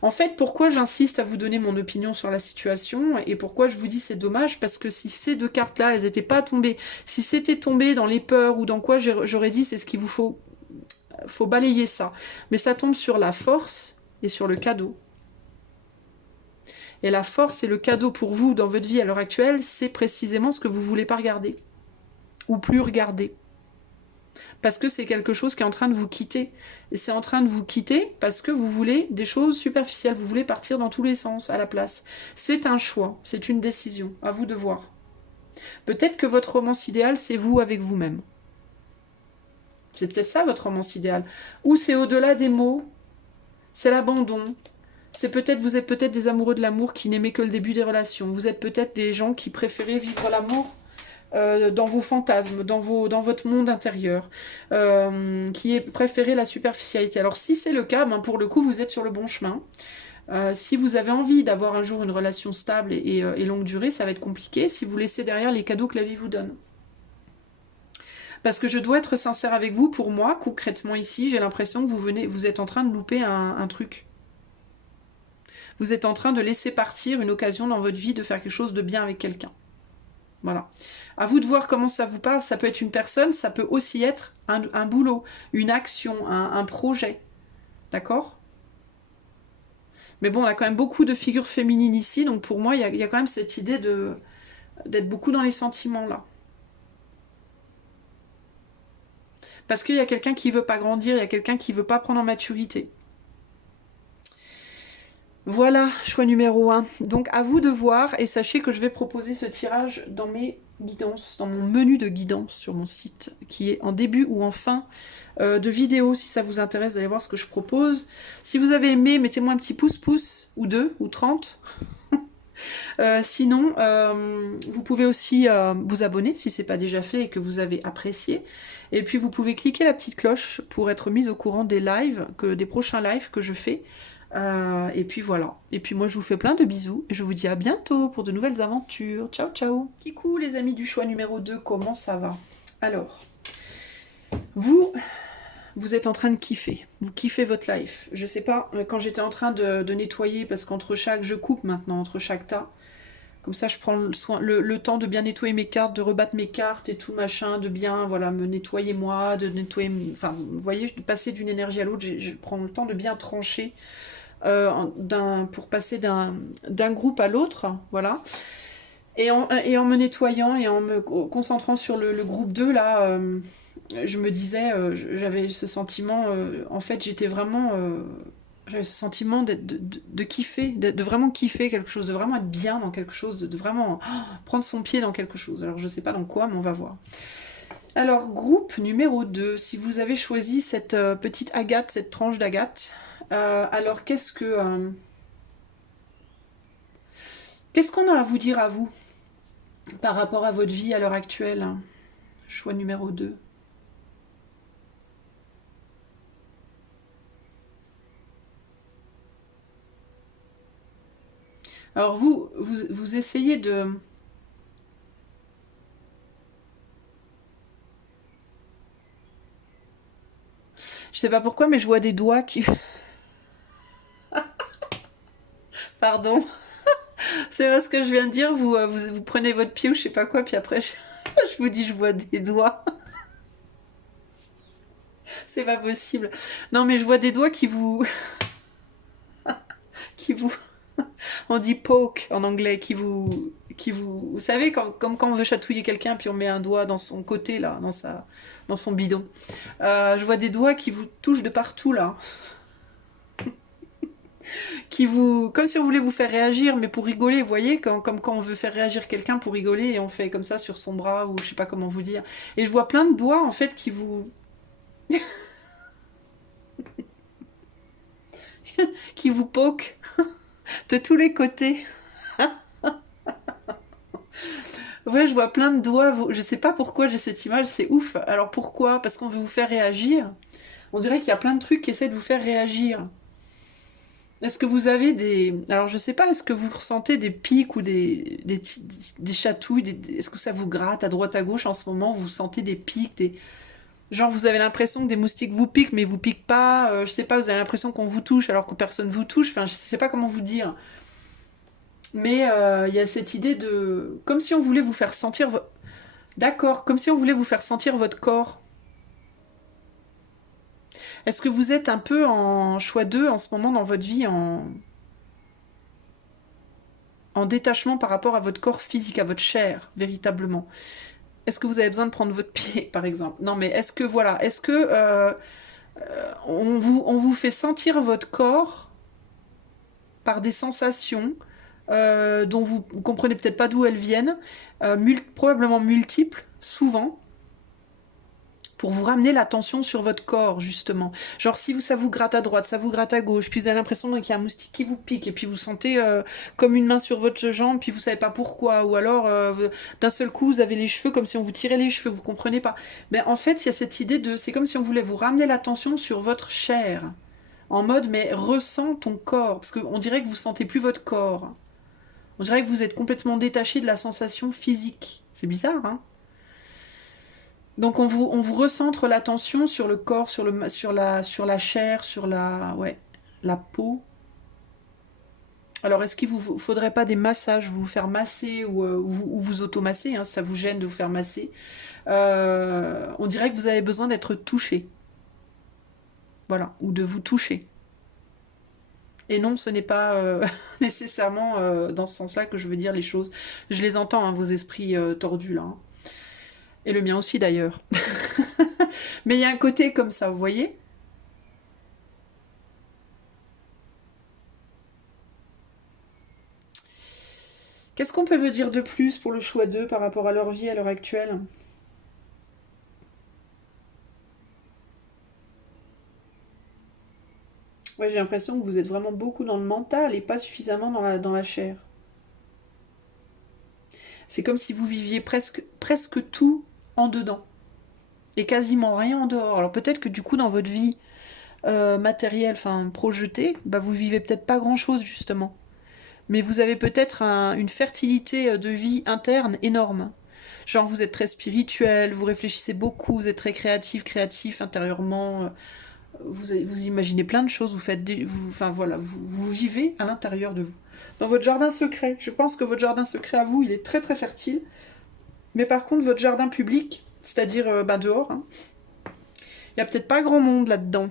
En fait, pourquoi j'insiste à vous donner mon opinion sur la situation et pourquoi je vous dis c'est dommage, parce que si ces deux cartes-là, elles n'étaient pas tombées, si c'était tombé dans les peurs ou dans quoi, j'aurais dit c'est ce qu'il vous faut balayer ça. Mais ça tombe sur la force et sur le cadeau. Et la force et le cadeau pour vous dans votre vie à l'heure actuelle, c'est précisément ce que vous ne voulez pas regarder. Ou plus regarder. Parce que c'est quelque chose qui est en train de vous quitter. Et c'est en train de vous quitter parce que vous voulez des choses superficielles. Vous voulez partir dans tous les sens à la place. C'est un choix, c'est une décision. À vous de voir. Peut-être que votre romance idéal, c'est vous avec vous-même. C'est peut-être ça votre romance idéal. Ou c'est au-delà des mots. C'est l'abandon. Vous êtes peut-être des amoureux de l'amour qui n'aimaient que le début des relations. Vous êtes peut-être des gens qui préféraient vivre l'amour dans vos fantasmes, dans votre monde intérieur, qui préférez la superficialité. Alors si c'est le cas, pour le coup, vous êtes sur le bon chemin. Si vous avez envie d'avoir un jour une relation stable et longue durée, ça va être compliqué si vous laissez derrière les cadeaux que la vie vous donne. Parce que je dois être sincère avec vous, pour moi, concrètement ici, j'ai l'impression que vous êtes en train de louper un truc. Vous êtes en train de laisser partir une occasion dans votre vie de faire quelque chose de bien avec quelqu'un. Voilà. À vous de voir comment ça vous parle. Ça peut être une personne, ça peut aussi être un boulot, une action, un projet. D'accord ? Mais bon, on a quand même beaucoup de figures féminines ici, donc pour moi, il y a quand même cette idée d'être beaucoup dans les sentiments, là. Parce qu'il y a quelqu'un qui ne veut pas grandir, il y a quelqu'un qui ne veut pas prendre en maturité. Voilà, choix numéro 1. Donc à vous de voir, et sachez que je vais proposer ce tirage dans mes guidances, dans mon menu de guidance sur mon site, qui est en début ou en fin de vidéo, si ça vous intéresse d'aller voir ce que je propose. Si vous avez aimé, mettez-moi un petit pouce, ou 2, ou 30. Sinon, vous pouvez aussi vous abonner si ce n'est pas déjà fait et que vous avez apprécié. Et puis vous pouvez cliquer la petite cloche pour être mise au courant des des prochains lives que je fais. Et puis voilà. Et puis moi je vous fais plein de bisous. Et je vous dis à bientôt pour de nouvelles aventures. Ciao ciao. Kikou les amis du choix numéro 2, comment ça va? Alors, vous êtes en train de kiffer. Vous kiffez votre life. Je sais pas, quand j'étais en train de nettoyer, parce je coupe maintenant entre chaque tas. Comme ça, je prends le temps de bien nettoyer mes cartes, de rebattre mes cartes et tout machin, de bien voilà me nettoyer moi, de nettoyer... Enfin, vous voyez, de passer d'une énergie à l'autre, je prends le temps de bien trancher pour passer d'un groupe à l'autre, voilà. Et en me nettoyant et en me concentrant sur le groupe 2, là, je me disais, j'avais ce sentiment, en fait, j'étais vraiment... j'avais ce sentiment de kiffer, de vraiment kiffer quelque chose, de vraiment être bien dans quelque chose, de vraiment prendre son pied dans quelque chose. Alors je sais pas dans quoi, mais on va voir. Alors groupe numéro 2, si vous avez choisi cette petite agate, cette tranche d'agate, alors qu'est-ce qu'on a à vous dire à vous par rapport à votre vie à l'heure actuelle? Choix numéro 2. Alors vous essayez de... Je sais pas pourquoi, mais je vois des doigts qui... Pardon. C'est pas ce que je viens de dire, vous prenez votre pied ou je sais pas quoi, puis après je vous dis je vois des doigts. C'est pas possible. Non mais je vois des doigts qui vous... On dit poke en anglais, vous savez, comme quand on veut chatouiller quelqu'un, puis on met un doigt dans son côté, là, dans son bidon. Je vois des doigts qui vous touchent de partout, là. Comme si on voulait vous faire réagir, mais pour rigoler, vous voyez, comme quand on veut faire réagir quelqu'un pour rigoler, et on fait comme ça sur son bras, ou je sais pas comment vous dire. Et je vois plein de doigts, en fait, qui vous... qui vous poke de tous les côtés. Ouais, je vois plein de doigts. Je sais pas pourquoi j'ai cette image, c'est ouf. Alors pourquoi? Parce qu'on veut vous faire réagir. On dirait qu'il y a plein de trucs qui essaient de vous faire réagir. Est-ce que vous avez des... Alors je sais pas, est-ce que vous ressentez des pics ou des chatouilles, est-ce que ça vous gratte à droite à gauche en ce moment, vous sentez des pics, des... Genre vous avez l'impression que des moustiques vous piquent, mais ils vous piquent pas, je sais pas, vous avez l'impression qu'on vous touche alors que personne vous touche, enfin je sais pas comment vous dire. Mais il y a cette idée de... Comme si on voulait vous faire sentir... D'accord, comme si on voulait vous faire sentir votre corps. Est-ce que vous êtes un peu en choix 2 en ce moment dans votre vie, en détachement par rapport à votre corps physique, à votre chair, véritablement? Est-ce que vous avez besoin de prendre votre pied, par exemple? Non, mais est-ce que, voilà, est-ce que on vous fait sentir votre corps par des sensations dont vous ne comprenez peut-être pas d'où elles viennent, probablement multiples, souvent, pour vous ramener l'attention sur votre corps, justement. Genre, si ça vous gratte à droite, ça vous gratte à gauche, puis vous avez l'impression qu'il y a un moustique qui vous pique, et puis vous sentez comme une main sur votre jambe, puis vous savez pas pourquoi, ou alors, d'un seul coup, vous avez les cheveux comme si on vous tirait les cheveux, vous comprenez pas. Ben, en fait, il y a cette idée de... C'est comme si on voulait vous ramener l'attention sur votre chair, en mode, mais ressens ton corps, parce qu'on dirait que vous sentez plus votre corps. On dirait que vous êtes complètement détaché de la sensation physique. C'est bizarre, hein? Donc on vous recentre l'attention sur le corps, sur la chair, sur la peau. Alors est-ce qu'il vous faudrait pas des massages, vous faire masser ou vous automasser, hein, si ça vous gêne de vous faire masser. On dirait que vous avez besoin d'être touché. Voilà, ou de vous toucher. Et non, ce n'est pas nécessairement dans ce sens-là que je veux dire les choses. Je les entends, hein, vos esprits tordus là. Hein. Et le mien aussi d'ailleurs. Mais il y a un côté comme ça, vous voyez? Qu'est-ce qu'on peut me dire de plus pour le choix d'eux par rapport à leur vie à l'heure actuelle? Ouais, j'ai l'impression que vous êtes vraiment beaucoup dans le mental et pas suffisamment dans la chair. C'est comme si vous viviez presque tout en dedans et quasiment rien en dehors. Alors peut-être que du coup dans votre vie matérielle, enfin projetée, bah vous vivez peut-être pas grand-chose justement. Mais vous avez peut-être une fertilité de vie interne énorme. Genre vous êtes très spirituel, vous réfléchissez beaucoup, vous êtes très créatif intérieurement, vous imaginez plein de choses, enfin voilà, vous vivez à l'intérieur de vous. Dans votre jardin secret, je pense que votre jardin secret à vous, il est très très fertile. Mais par contre, votre jardin public, c'est-à-dire dehors, hein, il n'y a peut-être pas grand monde là-dedans.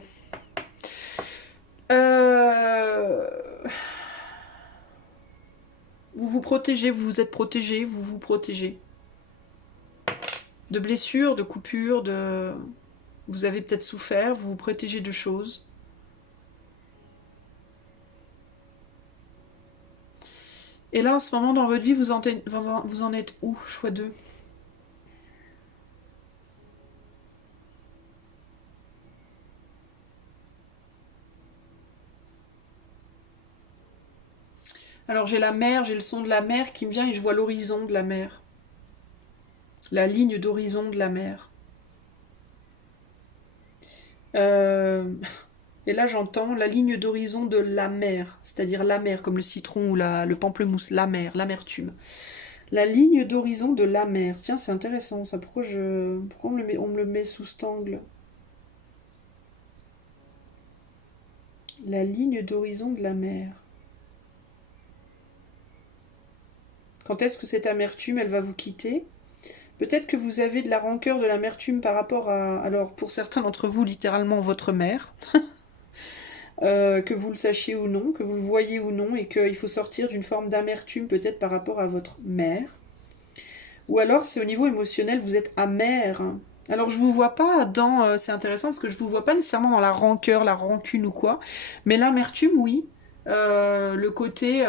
Vous vous protégez, vous vous êtes protégé, vous vous protégez. De blessures, de coupures, de... Vous avez peut-être souffert, vous vous protégez de choses. Et là, en ce moment, dans votre vie, vous en êtes où, choix 2? Alors j'ai la mer, j'ai le son de la mer qui me vient et je vois l'horizon de la mer. La ligne d'horizon de la mer. Et là j'entends la ligne d'horizon de la mer, c'est-à-dire la mer, comme le citron ou le pamplemousse, la mer, l'amertume. La ligne d'horizon de la mer. Tiens, c'est intéressant ça. Pourquoi on me le met sous cet angle? La ligne d'horizon de la mer. Quand est-ce que cette amertume, elle va vous quitter? Peut-être que vous avez de la rancœur, de l'amertume par rapport à, alors pour certains d'entre vous, littéralement votre mère, que vous le sachiez ou non, que vous le voyez ou non, et qu'il faut sortir d'une forme d'amertume peut-être par rapport à votre mère. Ou alors c'est au niveau émotionnel, vous êtes amer. Alors je vous vois pas dans... c'est intéressant parce que je vous vois pas nécessairement dans la rancœur, la rancune ou quoi, mais l'amertume, oui. Le côté...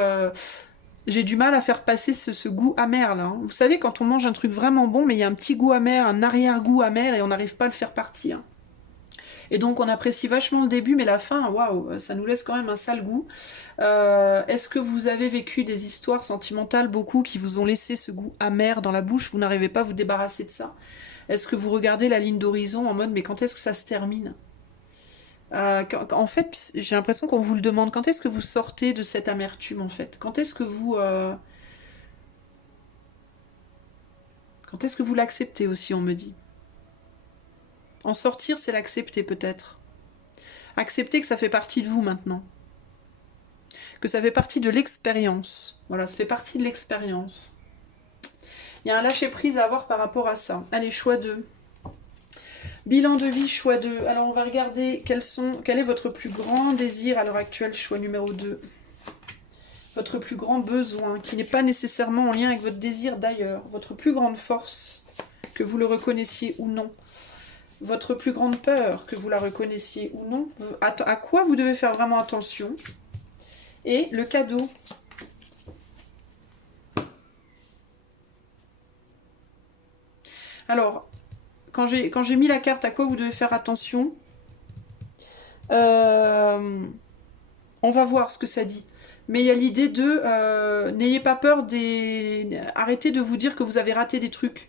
j'ai du mal à faire passer ce goût amer là. Hein. Vous savez, quand on mange un truc vraiment bon, mais il y a un petit goût amer, un arrière-goût amer, et on n'arrive pas à le faire partir. Et donc on apprécie vachement le début, mais la fin, waouh, ça nous laisse quand même un sale goût. Est-ce que vous avez vécu des histoires sentimentales, beaucoup, qui vous ont laissé ce goût amer dans la bouche? Vous n'arrivez pas à vous débarrasser de ça? Est-ce que vous regardez la ligne d'horizon en mode, mais quand est-ce que ça se termine? En fait, j'ai l'impression qu'on vous le demande. Quand est-ce que vous sortez de cette amertume, en fait? Quand est-ce que vous l'acceptez aussi, on me dit. En sortir, c'est l'accepter peut-être. Accepter que ça fait partie de vous maintenant. Que ça fait partie de l'expérience. Voilà, ça fait partie de l'expérience. Il y a un lâcher-prise à avoir par rapport à ça. Allez, choix 2. Bilan de vie, choix 2. Alors, on va regarder quel est votre plus grand désir à l'heure actuelle, choix numéro 2. Votre plus grand besoin, qui n'est pas nécessairement en lien avec votre désir d'ailleurs. Votre plus grande force, que vous le reconnaissiez ou non. Votre plus grande peur, que vous la reconnaissiez ou non. À quoi vous devez faire vraiment attention. Et le cadeau. Alors, quand j'ai mis la carte à quoi vous devez faire attention, on va voir ce que ça dit. Mais il y a l'idée de n'ayez pas peur arrêtez de vous dire que vous avez raté des trucs.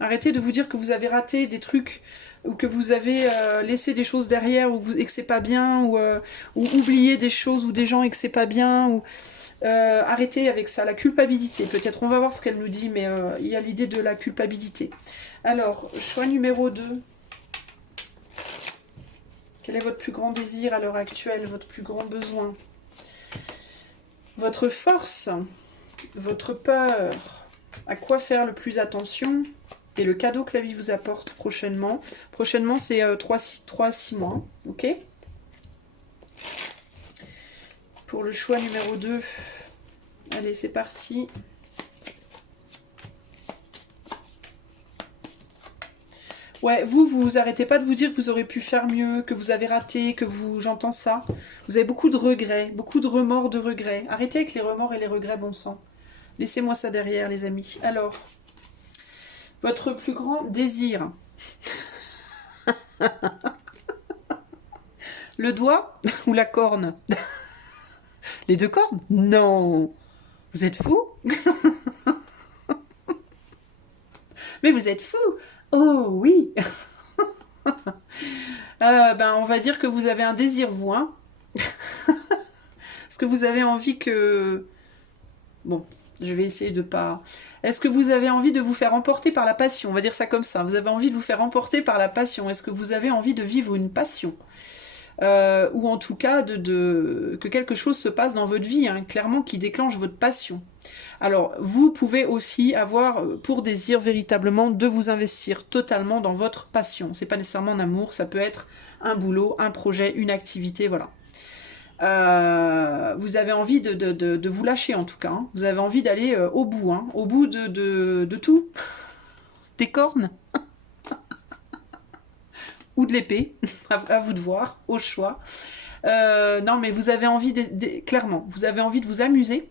Arrêtez de vous dire que vous avez raté des trucs ou que vous avez laissé des choses derrière et que c'est pas bien ou oublié des choses ou des gens et que c'est pas bien ou arrêtez avec ça, la culpabilité. Peut-être on va voir ce qu'elle nous dit, mais il y a l'idée de la culpabilité. Alors, choix numéro 2. Quel est votre plus grand désir à l'heure actuelle, votre plus grand besoin? Votre force, votre peur, à quoi faire le plus attention? Et le cadeau que la vie vous apporte prochainement. Prochainement, c'est 3 à 6 mois. Ok? Pour le choix numéro 2. Allez, c'est parti. Ouais, vous arrêtez pas de vous dire que vous aurez pu faire mieux, que vous avez raté, j'entends ça. Vous avez beaucoup de regrets, beaucoup de remords, de regrets. Arrêtez avec les remords et les regrets, bon sang. Laissez-moi ça derrière, les amis. Alors, votre plus grand désir. Le doigt ou la corne? Les deux cornes? Non. Vous êtes fou? Mais vous êtes fou. Oh oui. On va dire que vous avez un désir, vous, hein. Est-ce que vous avez envie que... Bon, je vais essayer de pas... Est-ce que vous avez envie de vous faire emporter par la passion? On va dire ça comme ça. Vous avez envie de vous faire emporter par la passion. Est-ce que vous avez envie de vivre une passion? Ou en tout cas que quelque chose se passe dans votre vie, hein, clairement, qui déclenche votre passion. Alors, vous pouvez aussi avoir pour désir véritablement de vous investir totalement dans votre passion. C'est pas nécessairement un amour, ça peut être un boulot, un projet, une activité, voilà. Vous avez envie de vous lâcher en tout cas. Hein. Vous avez envie d'aller au bout, hein, au bout de tout. Des cornes ou de l'épée, à vous de voir, au choix. Non, mais vous avez envie, clairement, vous avez envie de vous amuser.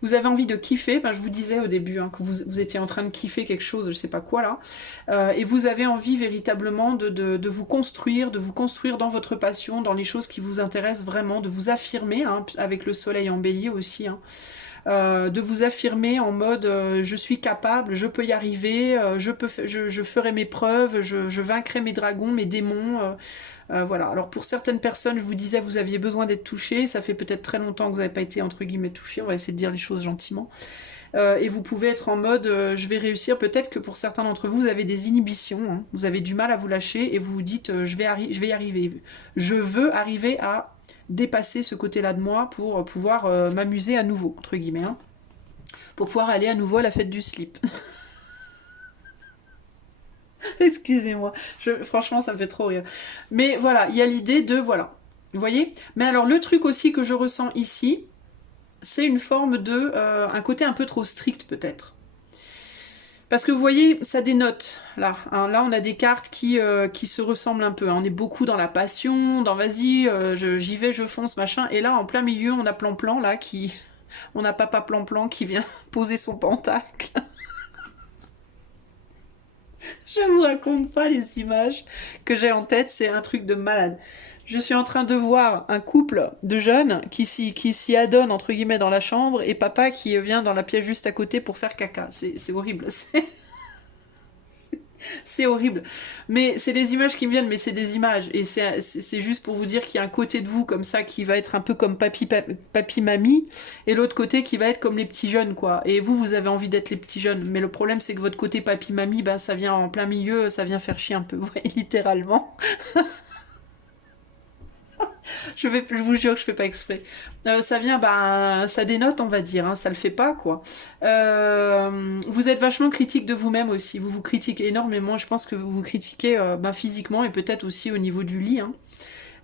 Vous avez envie de kiffer, je vous disais au début hein, que vous étiez en train de kiffer quelque chose, je sais pas quoi là, et vous avez envie véritablement de vous construire dans votre passion, dans les choses qui vous intéressent vraiment, de vous affirmer, hein, avec le soleil en bélier aussi, hein, de vous affirmer en mode je suis capable, je peux y arriver, je ferai mes preuves, je vaincrai mes dragons, mes démons. Voilà, alors pour certaines personnes, je vous disais, vous aviez besoin d'être touché, ça fait peut-être très longtemps que vous n'avez pas été entre guillemets touché, on va essayer de dire les choses gentiment. Et vous pouvez être en mode je vais réussir, peut-être que pour certains d'entre vous, vous avez des inhibitions, hein, vous avez du mal à vous lâcher et vous vous dites je vais y arriver. Je veux arriver à dépasser ce côté-là de moi pour pouvoir m'amuser à nouveau, entre guillemets, hein, pour pouvoir aller à nouveau à la fête du slip. Excusez-moi, franchement ça me fait trop rire. Mais voilà, il y a l'idée de, voilà, vous voyez. Mais alors le truc aussi que je ressens ici, c'est une forme de, un côté un peu trop strict peut-être. Parce que vous voyez, ça dénote, là. Hein, là, on a des cartes qui se ressemblent un peu. Hein. On est beaucoup dans la passion, dans vas-y, j'y vais, je fonce, machin. Et là, en plein milieu, on a Plan-Plan, là, qui... On a Papa Plan-Plan qui vient poser son pentacle. Je vous raconte pas les images que j'ai en tête, c'est un truc de malade. Je suis en train de voir un couple de jeunes qui s'y adonnent entre guillemets dans la chambre et papa qui vient dans la pièce juste à côté pour faire caca. C'est horrible. C'est horrible. Mais c'est des images qui me viennent, mais c'est des images. Et c'est juste pour vous dire qu'il y a un côté de vous comme ça qui va être un peu comme mamie, et l'autre côté qui va être comme les petits jeunes, quoi. Et vous, vous avez envie d'être les petits jeunes. Mais le problème, c'est que votre côté papy mamie, bah, ça vient en plein milieu, ça vient faire chier un peu, vous voyez, littéralement. Je vous jure que je fais pas exprès. Ça vient, bah, ça dénote, on va dire, hein, ça le fait pas, quoi. Vous êtes vachement critique de vous-même aussi. Vous vous critiquez énormément. Je pense que vous vous critiquez bah, physiquement et peut-être aussi au niveau du lit, hein.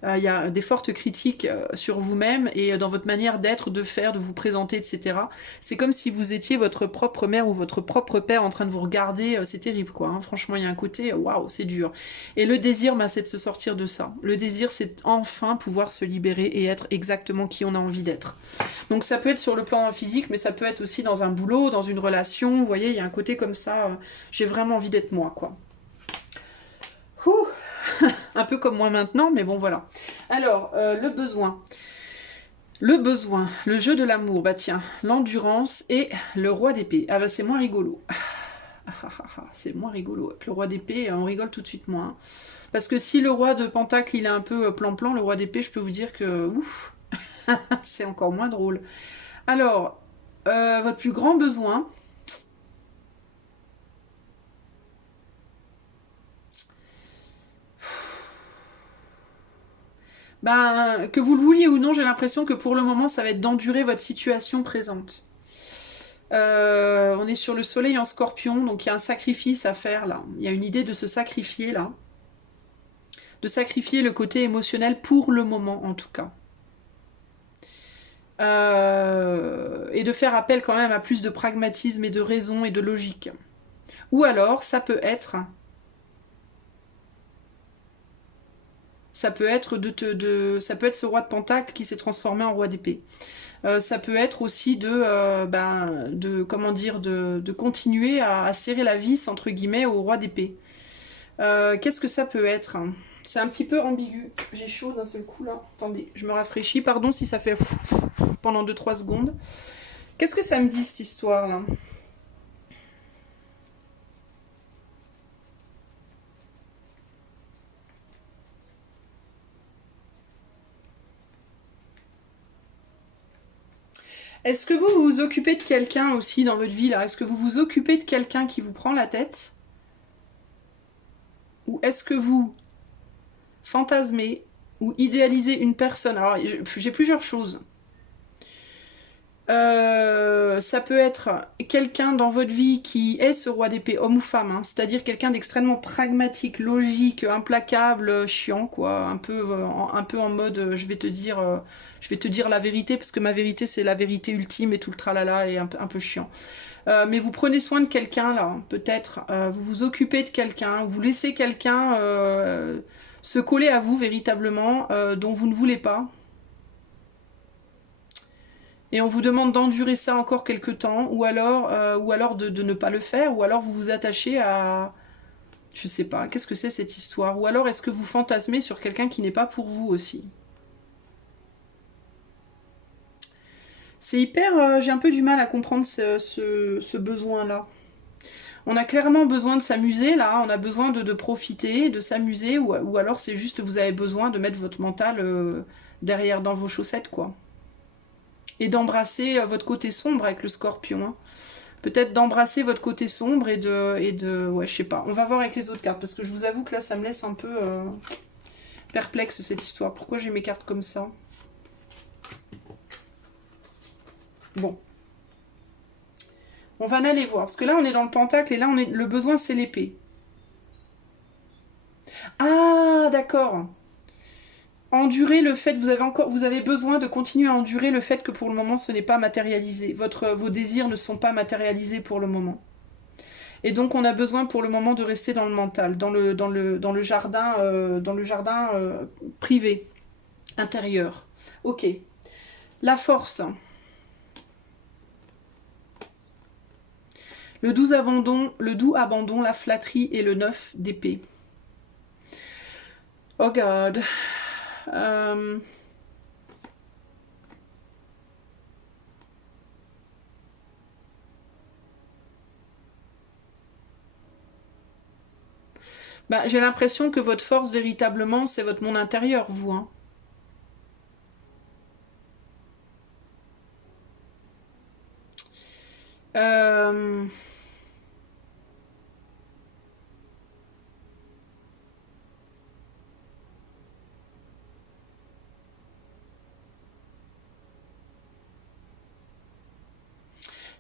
Il y a des fortes critiques sur vous-même et dans votre manière d'être, de faire, de vous présenter, etc. C'est comme si vous étiez votre propre mère ou votre propre père en train de vous regarder. C'est terrible, quoi, hein. Franchement, il y a un côté, waouh, c'est dur. Et le désir, bah, c'est de se sortir de ça. Le désir, c'est enfin pouvoir se libérer et être exactement qui on a envie d'être. Donc ça peut être sur le plan physique, mais ça peut être aussi dans un boulot, dans une relation. Vous voyez, il y a un côté comme ça. J'ai vraiment envie d'être moi, quoi. Ouh. Un peu comme moi maintenant, mais bon, voilà. Alors, le besoin. Le besoin, le jeu de l'amour, bah tiens, l'endurance et le roi d'épée. Ah bah c'est moins rigolo. C'est moins rigolo. Avec le roi d'épée, on rigole tout de suite moins, hein. Parce que si le roi de pentacle, il est un peu plan-plan, le roi d'épée, je peux vous dire que, ouf, c'est encore moins drôle. Alors, votre plus grand besoin... Ben, que vous le vouliez ou non, j'ai l'impression que pour le moment, ça va être d'endurer votre situation présente. On est sur le soleil en scorpion, donc il y a un sacrifice à faire là. Il y a une idée de se sacrifier là. De sacrifier le côté émotionnel pour le moment en tout cas. Et de faire appel quand même à plus de pragmatisme et de raison et de logique. Ou alors, ça peut être... Ça peut être ça peut être ce roi de pentacle qui s'est transformé en roi d'épée. Ça peut être aussi comment dire, de continuer à serrer la vis entre guillemets au roi d'épée. Qu'est-ce que ça peut être? C'est un petit peu ambigu. J'ai chaud d'un seul coup là. Attendez, je me rafraîchis. Pardon si ça fait pendant 2-3 secondes. Qu'est-ce que ça me dit cette histoire là? Est-ce que vous vous occupez de quelqu'un aussi dans votre vie là? Est-ce que vous vous occupez de quelqu'un qui vous prend la tête? Ou est-ce que vous fantasmez ou idéalisez une personne? Alors j'ai plusieurs choses. Ça peut être quelqu'un dans votre vie qui est ce roi d'épée, homme ou femme, hein, c'est-à-dire quelqu'un d'extrêmement pragmatique, logique, implacable, chiant, quoi, un peu en mode je vais te dire la vérité parce que ma vérité c'est la vérité ultime et tout le tralala et un peu chiant. Mais vous prenez soin de quelqu'un là, peut-être, vous vous occupez de quelqu'un, vous laissez quelqu'un se coller à vous véritablement, dont vous ne voulez pas. Et on vous demande d'endurer ça encore quelques temps, ou alors de ne pas le faire, ou alors vous vous attachez à... Je sais pas, qu'est-ce que c'est cette histoire? Ou alors est-ce que vous fantasmez sur quelqu'un qui n'est pas pour vous aussi? C'est hyper... j'ai un peu du mal à comprendre ce besoin-là. On a clairement besoin de s'amuser, là, on a besoin de profiter, de s'amuser, ou alors c'est juste vous avez besoin de mettre votre mental derrière dans vos chaussettes, quoi. Et d'embrasser votre côté sombre avec le scorpion, hein. Peut-être d'embrasser votre côté sombre ouais, je sais pas. On va voir avec les autres cartes, parce que je vous avoue que là, ça me laisse un peu perplexe, cette histoire. Pourquoi j'ai mes cartes comme ça? Bon. On va en aller voir, parce que là, on est dans le pentacle, et là, le besoin, c'est l'épée. Ah, d'accord. Endurer le fait, vous avez besoin de continuer à endurer le fait que pour le moment, ce n'est pas matérialisé. Vos désirs ne sont pas matérialisés pour le moment. Et donc on a besoin pour le moment de rester dans le mental, dans le jardin, privé, intérieur. Ok. La force. Le doux abandon, la flatterie et le 9 d'épée. Oh God. Bah, j'ai l'impression que votre force, véritablement, c'est votre monde intérieur, vous. Hein. Euh...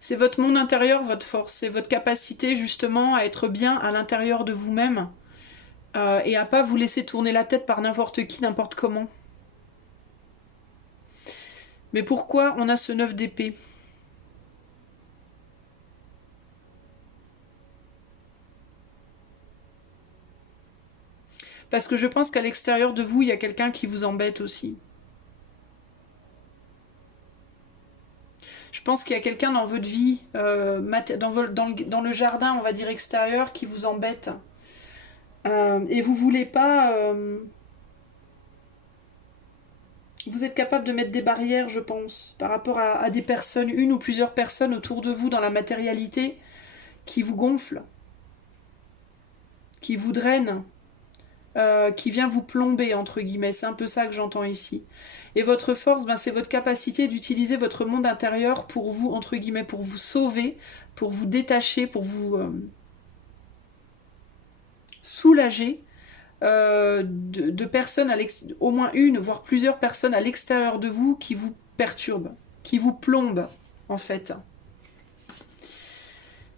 C'est votre monde intérieur, votre force. C'est votre capacité, justement, à être bien à l'intérieur de vous-même. Et à pas vous laisser tourner la tête par n'importe qui, n'importe comment. Mais pourquoi on a ce 9 d'épée? Parce que je pense qu'à l'extérieur de vous, il y a quelqu'un qui vous embête aussi. Je pense qu'il y a quelqu'un dans votre vie, dans le jardin, on va dire extérieur, qui vous embête. Et vous voulez pas... vous êtes capable de mettre des barrières, je pense, par rapport à des personnes, une ou plusieurs personnes autour de vous dans la matérialité, qui vous gonflent, qui vous drainent, qui vient vous plomber, entre guillemets. C'est un peu ça que j'entends ici. Et votre force, ben, c'est votre capacité d'utiliser votre monde intérieur pour vous, entre guillemets, pour vous sauver, pour vous détacher, pour vous soulager de personnes, au moins une, voire plusieurs personnes à l'extérieur de vous qui vous perturbent, qui vous plombent, en fait.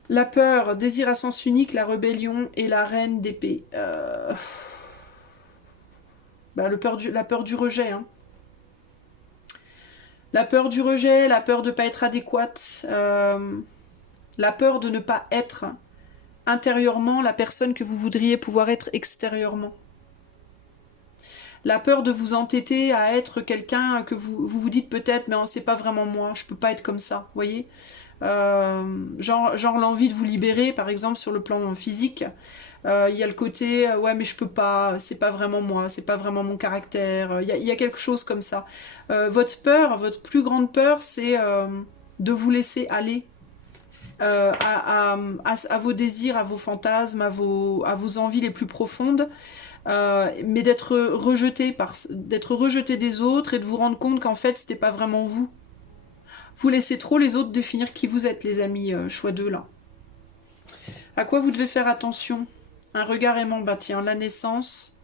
La peur, désir à sens unique, la rébellion et la reine d'épée. Bah, la peur du rejet. Hein. La peur du rejet, la peur de ne pas être adéquate, la peur de ne pas être intérieurement la personne que vous voudriez pouvoir être extérieurement. La peur de vous entêter à être quelqu'un que vous dites peut-être, mais c'est pas vraiment moi, je peux pas être comme ça, vous voyez. Genre l'envie de vous libérer, par exemple, sur le plan physique. Il y a le côté, ouais, mais je peux pas, c'est pas vraiment moi, c'est pas vraiment mon caractère. Il y a quelque chose comme ça. Votre peur, votre plus grande peur, c'est de vous laisser aller à vos désirs, à vos fantasmes, à vos envies les plus profondes. Mais d'être rejeté des autres et de vous rendre compte qu'en fait c'était pas vraiment vous. Vous laissez trop les autres définir qui vous êtes, les amis choix 2 là. À quoi vous devez faire attention? Un regard aimant, bah tiens, la naissance.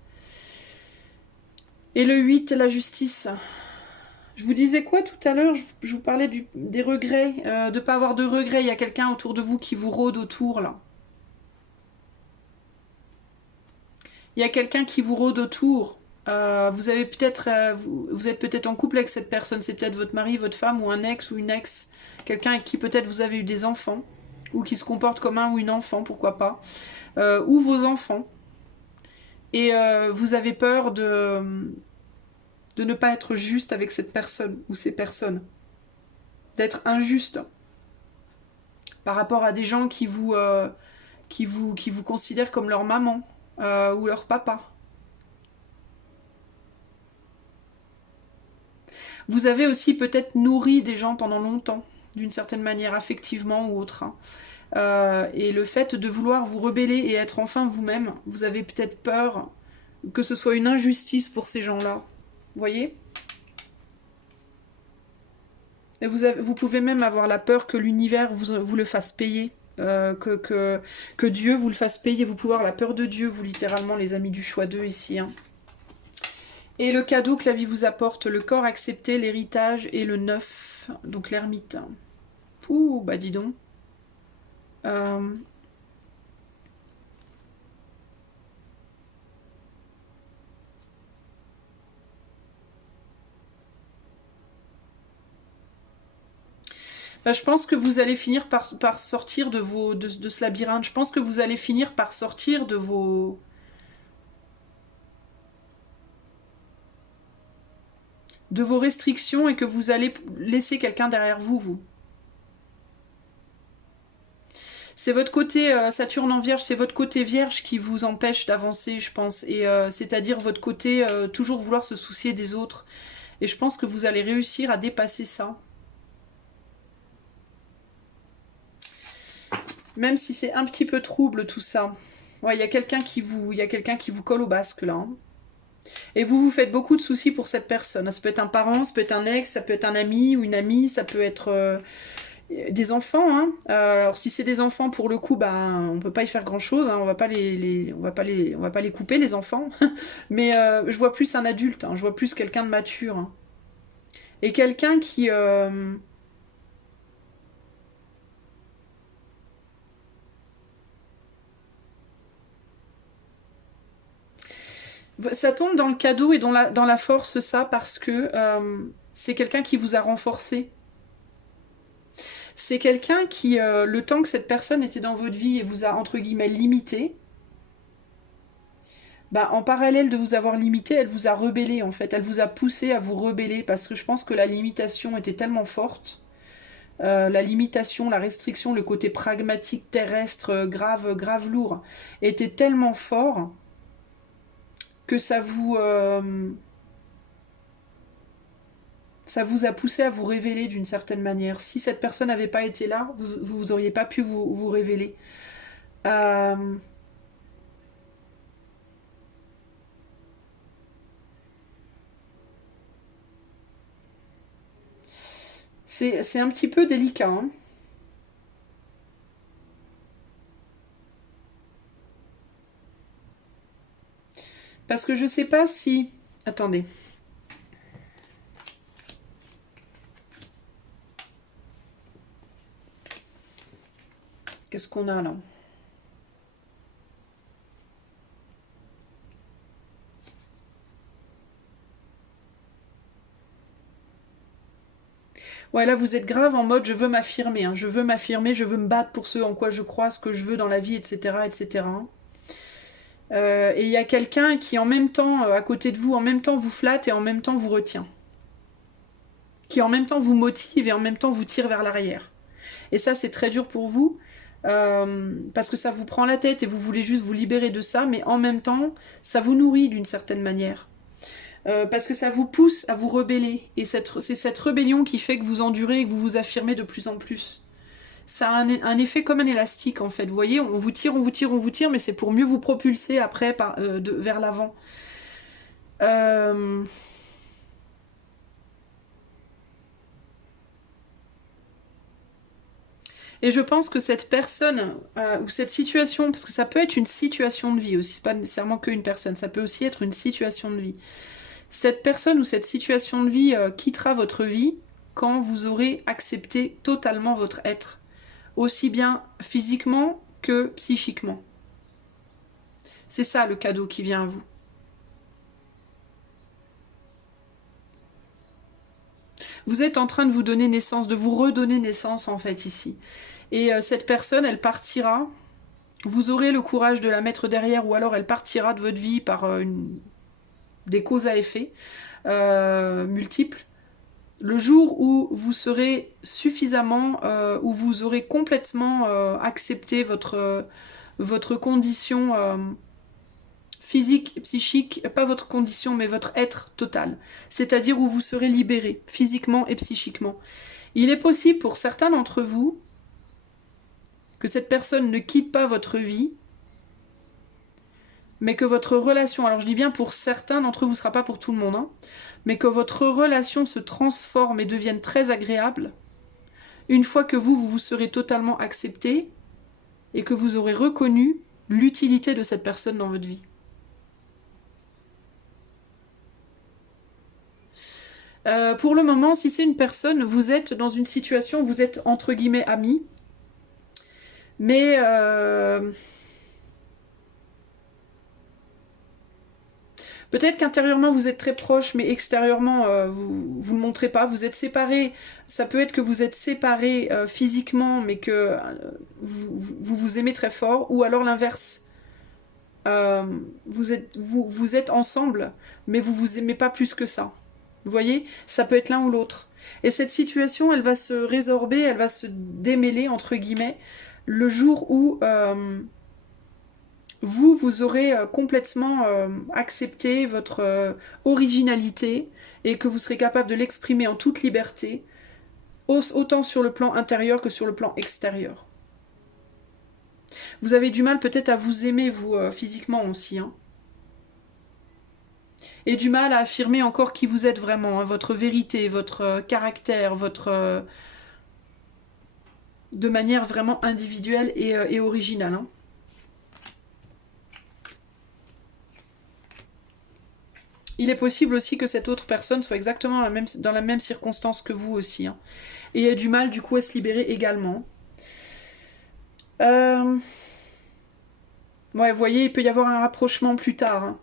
Et le 8, la justice. Je vous disais quoi tout à l'heure? Je vous parlais des regrets, de ne pas avoir de regrets. Il y a quelqu'un autour de vous qui vous rôde autour là. Il y a quelqu'un qui vous rôde autour. Vous avez peut-être, vous êtes peut-être en couple avec cette personne. C'est peut-être votre mari, votre femme ou un ex ou une ex. Quelqu'un avec qui peut-être vous avez eu des enfants. Ou qui se comporte comme un ou une enfant, pourquoi pas. Ou vos enfants. Et vous avez peur de ne pas être juste avec cette personne ou ces personnes. D'être injuste par rapport à des gens qui vous considèrent comme leur maman ou leur papa. Vous avez aussi peut-être nourri des gens pendant longtemps, d'une certaine manière, affectivement ou autre. Hein. Et le fait de vouloir vous rebeller et être enfin vous-même, vous avez peut-être peur que ce soit une injustice pour ces gens-là. Vous voyez ? Et vous pouvez même avoir la peur que l'univers vous le fasse payer. Que Dieu vous le fasse payer. Vous pouvez avoir la peur de Dieu, vous littéralement, les amis du choix 2 ici. Hein. Et le cadeau que la vie vous apporte, le corps accepté, l'héritage et le 9, donc l'ermite. Ouh, bah dis donc. Bah, je pense que vous allez finir par sortir de ce labyrinthe. Je pense que vous allez finir par sortir de vos restrictions et que vous allez laisser quelqu'un derrière vous. C'est votre côté Saturne en Vierge, c'est votre côté Vierge qui vous empêche d'avancer, je pense. Et c'est-à-dire votre côté toujours vouloir se soucier des autres. Et je pense que vous allez réussir à dépasser ça. Même si c'est un petit peu trouble tout ça. Ouais, il y a quelqu'un qui vous colle au basque là, hein. Et vous vous faites beaucoup de soucis pour cette personne. Ça peut être un parent, ça peut être un ex, ça peut être un ami ou une amie, ça peut être des enfants, hein. Alors si c'est des enfants, pour le coup, ben on peut pas y faire grand chose, hein. On va pas on va pas les couper les enfants. Mais je vois plus un adulte, hein. Je vois plus quelqu'un de mature, hein. Et quelqu'un qui ça tombe dans le cadeau et dans la force, ça, parce que c'est quelqu'un qui vous a renforcé. C'est quelqu'un qui, le temps que cette personne était dans votre vie et vous a, entre guillemets, limité, bah, en parallèle de vous avoir limité, elle vous a rebellé, en fait. Elle vous a poussé à vous rebeller, parce que je pense que la limitation était tellement forte. La limitation, la restriction, le côté pragmatique, terrestre, grave lourd, était tellement fort que ça vous a poussé à vous révéler d'une certaine manière. Si cette personne n'avait pas été là, vous auriez pas pu vous révéler. Euh, c'est un petit peu délicat, hein. Parce que je sais pas si... Attendez. Qu'est-ce qu'on a là? Ouais, là vous êtes grave en mode je veux m'affirmer, hein. Je veux m'affirmer, je veux me battre pour ce en quoi je crois, ce que je veux dans la vie, etc. etc. Et il y a quelqu'un qui en même temps, à côté de vous, en même temps vous flatte et en même temps vous retient. Qui en même temps vous motive et en même temps vous tire vers l'arrière. Et ça c'est très dur pour vous, parce que ça vous prend la tête et vous voulez juste vous libérer de ça, mais en même temps ça vous nourrit d'une certaine manière. Parce que ça vous pousse à vous rebeller. Et c'est cette rébellion qui fait que vous endurez et que vous vous affirmez de plus en plus. Ça a un effet comme un élastique en fait. Vous voyez, on vous tire, on vous tire, on vous tire, mais c'est pour mieux vous propulser après vers l'avant. Euh, Et je pense que cette personne ou cette situation, parce que ça peut être une situation de vie aussi, c'est pas nécessairement qu'une personne, ça peut aussi être une situation de vie. Cette personne ou cette situation de vie quittera votre vie quand vous aurez accepté totalement votre être, aussi bien physiquement que psychiquement. C'est ça le cadeau qui vient à vous. Vous êtes en train de vous donner naissance, de vous redonner naissance en fait ici. Et cette personne, elle partira, vous aurez le courage de la mettre derrière ou alors elle partira de votre vie par des causes à effet multiples. Le jour où vous serez suffisamment, où vous aurez complètement accepté votre condition physique, psychique, pas votre condition, mais votre être total. C'est-à-dire où vous serez libéré, physiquement et psychiquement. Il est possible pour certains d'entre vous que cette personne ne quitte pas votre vie, mais que votre relation, alors je dis bien pour certains d'entre vous, ce ne sera pas pour tout le monde, hein, mais que votre relation se transforme et devienne très agréable une fois que vous vous serez totalement accepté et que vous aurez reconnu l'utilité de cette personne dans votre vie. Pour le moment, si c'est une personne, vous êtes dans une situation où vous êtes entre guillemets amis, mais peut-être qu'intérieurement vous êtes très proches, mais extérieurement vous ne le montrez pas. Vous êtes séparés. Ça peut être que vous êtes séparés physiquement, mais que vous aimez très fort, ou alors l'inverse. Vous êtes ensemble, mais vous vous aimez pas plus que ça. Vous voyez, ça peut être l'un ou l'autre. Et cette situation, elle va se résorber, elle va se démêler entre guillemets le jour où vous aurez complètement accepté votre originalité et que vous serez capable de l'exprimer en toute liberté, autant sur le plan intérieur que sur le plan extérieur. Vous avez du mal peut-être à vous aimer, vous, physiquement aussi. Hein. Et du mal à affirmer encore qui vous êtes vraiment, hein, votre vérité, votre caractère, votre... de manière vraiment individuelle et originale. Hein. Il est possible aussi que cette autre personne soit exactement dans la même circonstance que vous aussi. Hein, et ait du mal du coup à se libérer également. Ouais, vous voyez, il peut y avoir un rapprochement plus tard. Hein,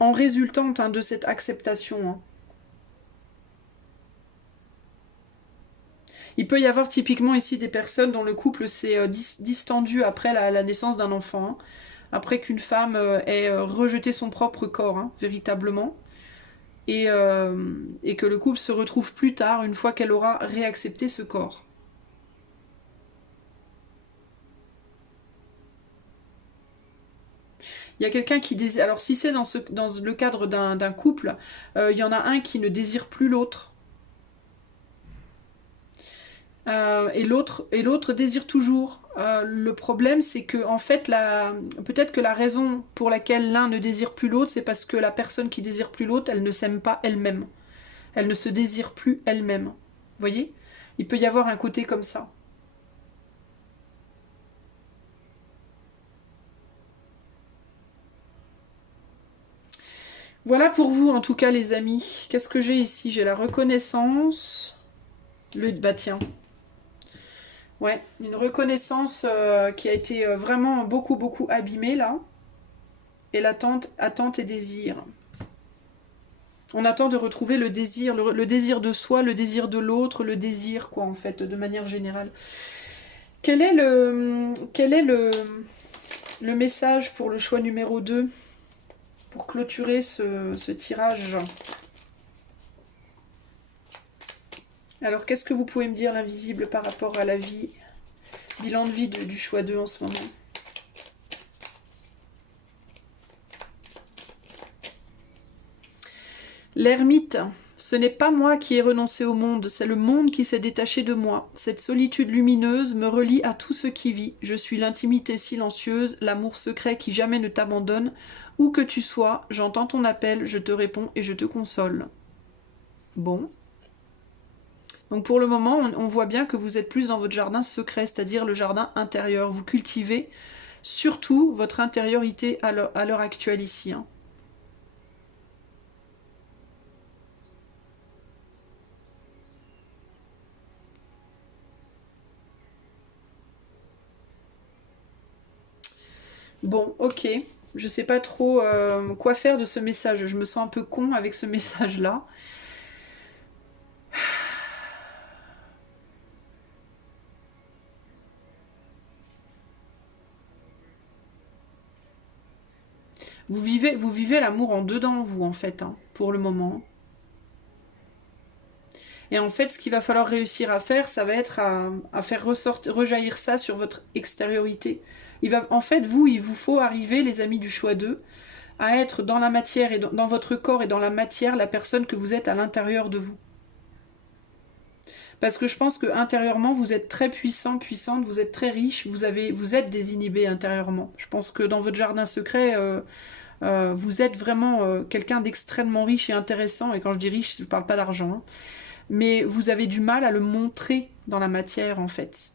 en résultante de cette acceptation. Hein. Il peut y avoir typiquement ici des personnes dont le couple s'est distendu après la naissance d'un enfant. Hein, après qu'une femme ait rejeté son propre corps, hein, véritablement. Et que le couple se retrouve plus tard, une fois qu'elle aura réaccepté ce corps. Il y a quelqu'un qui désire... Alors si c'est dans le cadre d'un couple, il y en a un qui ne désire plus l'autre. Et l'autre désire toujours. Le problème, c'est que en fait, peut-être que la raison pour laquelle l'un ne désire plus l'autre, c'est parce que la personne qui désire plus l'autre, elle ne s'aime pas elle-même. Elle ne se désire plus elle-même. Vous voyez? Il peut y avoir un côté comme ça. Voilà pour vous, en tout cas, les amis. Qu'est-ce que j'ai ici? J'ai la reconnaissance. Bah tiens. Ouais, une reconnaissance qui a été vraiment beaucoup abîmée, là. Et l'attente, attente et désir. On attend de retrouver le désir de soi, le désir de l'autre, le désir, quoi, en fait, de manière générale. Quel est le message pour le choix numéro 2 pour clôturer ce tirage? Alors, qu'est-ce que vous pouvez me dire, l'invisible, par rapport à la vie? Bilan de vie du choix 2 en ce moment. L'ermite, ce n'est pas moi qui ai renoncé au monde, c'est le monde qui s'est détaché de moi. Cette solitude lumineuse me relie à tout ce qui vit. Je suis l'intimité silencieuse, l'amour secret qui jamais ne t'abandonne. Où que tu sois, j'entends ton appel, je te réponds et je te console. Bon. Donc pour le moment, on voit bien que vous êtes plus dans votre jardin secret, c'est-à-dire le jardin intérieur. Vous cultivez surtout votre intériorité à l'heure actuelle ici. Hein. Bon, ok. Je sais pas trop quoi faire de ce message. Je me sens un peu con avec ce message-là. Vous vivez l'amour en dedans, vous, en fait, hein, pour le moment. Et en fait, ce qu'il va falloir réussir à faire, ça va être à faire rejaillir ça sur votre extériorité. En fait, il vous faut arriver, les amis du choix 2, à être dans la matière, et dans votre corps et dans la matière, la personne que vous êtes à l'intérieur de vous. Parce que je pense que intérieurement, vous êtes très puissant, puissante, vous êtes très riche, vous êtes désinhibé intérieurement. Je pense que dans votre jardin secret... vous êtes vraiment quelqu'un d'extrêmement riche et intéressant, et quand je dis riche, je ne parle pas d'argent, hein. Mais vous avez du mal à le montrer dans la matière, en fait.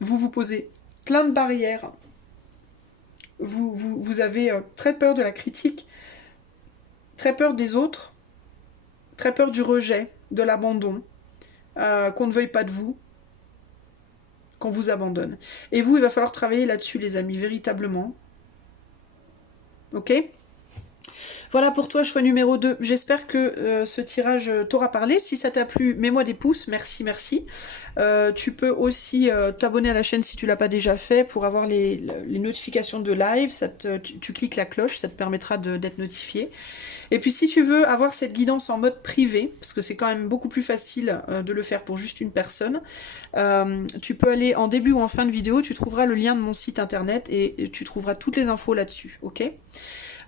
Vous posez plein de barrières, vous avez très peur de la critique, très peur des autres, très peur du rejet, de l'abandon, qu'on ne veuille pas de vous, qu'on vous abandonne. Et vous, il va falloir travailler là-dessus, les amis, véritablement. Ok ? Voilà pour toi, choix numéro 2. J'espère que ce tirage t'aura parlé. Si ça t'a plu, mets-moi des pouces. Merci, merci. Tu peux aussi t'abonner à la chaîne si tu ne l'as pas déjà fait pour avoir les notifications de live. Tu cliques la cloche, ça te permettra d'être notifié. Et puis si tu veux avoir cette guidance en mode privé, parce que c'est quand même beaucoup plus facile de le faire pour juste une personne, tu peux aller en début ou en fin de vidéo, tu trouveras le lien de mon site internet et tu trouveras toutes les infos là-dessus, ok ?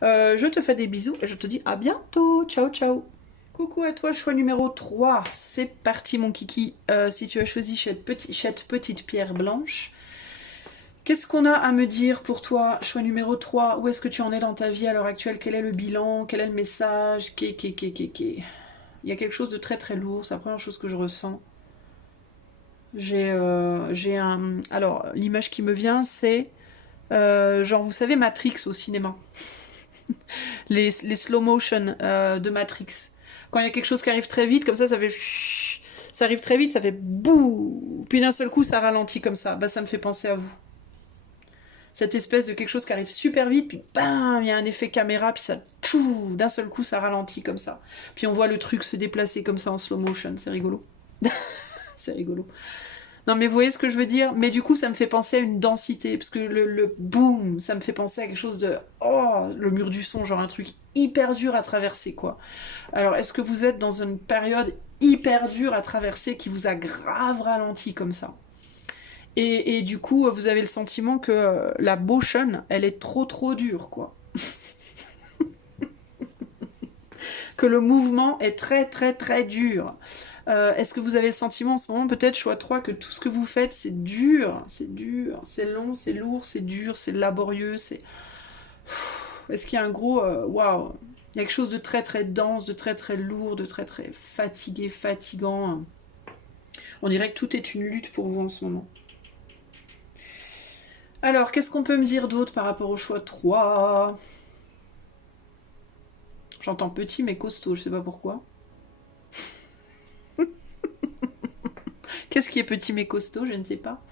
Je te fais des bisous et je te dis à bientôt. Ciao, ciao. Coucou à toi, choix numéro 3. C'est parti, mon kiki. Si tu as choisi cette petite pierre blanche, Qu'est-ce qu'on a à me dire pour toi, choix numéro 3? Où est-ce que tu en es dans ta vie à l'heure actuelle? Quel est le bilan? Quel est le message? Il y a quelque chose de très très lourd, c'est la première chose que je ressens. J'ai un... Alors, l'image qui me vient, c'est... genre, vous savez, Matrix au cinéma. Les slow motion de Matrix. Quand il y a quelque chose qui arrive très vite, comme ça fait... chut, ça arrive très vite, ça fait bouh. Puis d'un seul coup, ça ralentit comme ça. Bah, ça me fait penser à vous. Cette espèce de quelque chose qui arrive super vite, puis bam, il y a un effet caméra, puis ça, tchou, d'un seul coup, ça ralentit comme ça. Puis on voit le truc se déplacer comme ça en slow motion. C'est rigolo. C'est rigolo. Non, mais vous voyez ce que je veux dire? Mais du coup, ça me fait penser à une densité, parce que le boom, ça me fait penser à quelque chose de... Oh, le mur du son, genre un truc hyper dur à traverser, quoi. Alors, est-ce que vous êtes dans une période hyper dure à traverser qui vous a grave ralenti comme ça? Et du coup, vous avez le sentiment que la motion, elle est trop trop dure, quoi. Que le mouvement est très très très dur. Est-ce que vous avez le sentiment en ce moment, peut-être choix 3, que tout ce que vous faites, c'est dur, c'est long, c'est lourd, c'est dur, c'est laborieux, c'est... Est-ce qu'il y a un gros... Waouh, il y a quelque chose de très très dense, de très très lourd, de très très fatigué, fatigant. On dirait que tout est une lutte pour vous en ce moment. Alors, qu'est-ce qu'on peut me dire d'autre par rapport au choix 3? J'entends petit mais costaud, je sais pas pourquoi. Qu'est-ce qui est petit mais costaud? Je ne sais pas.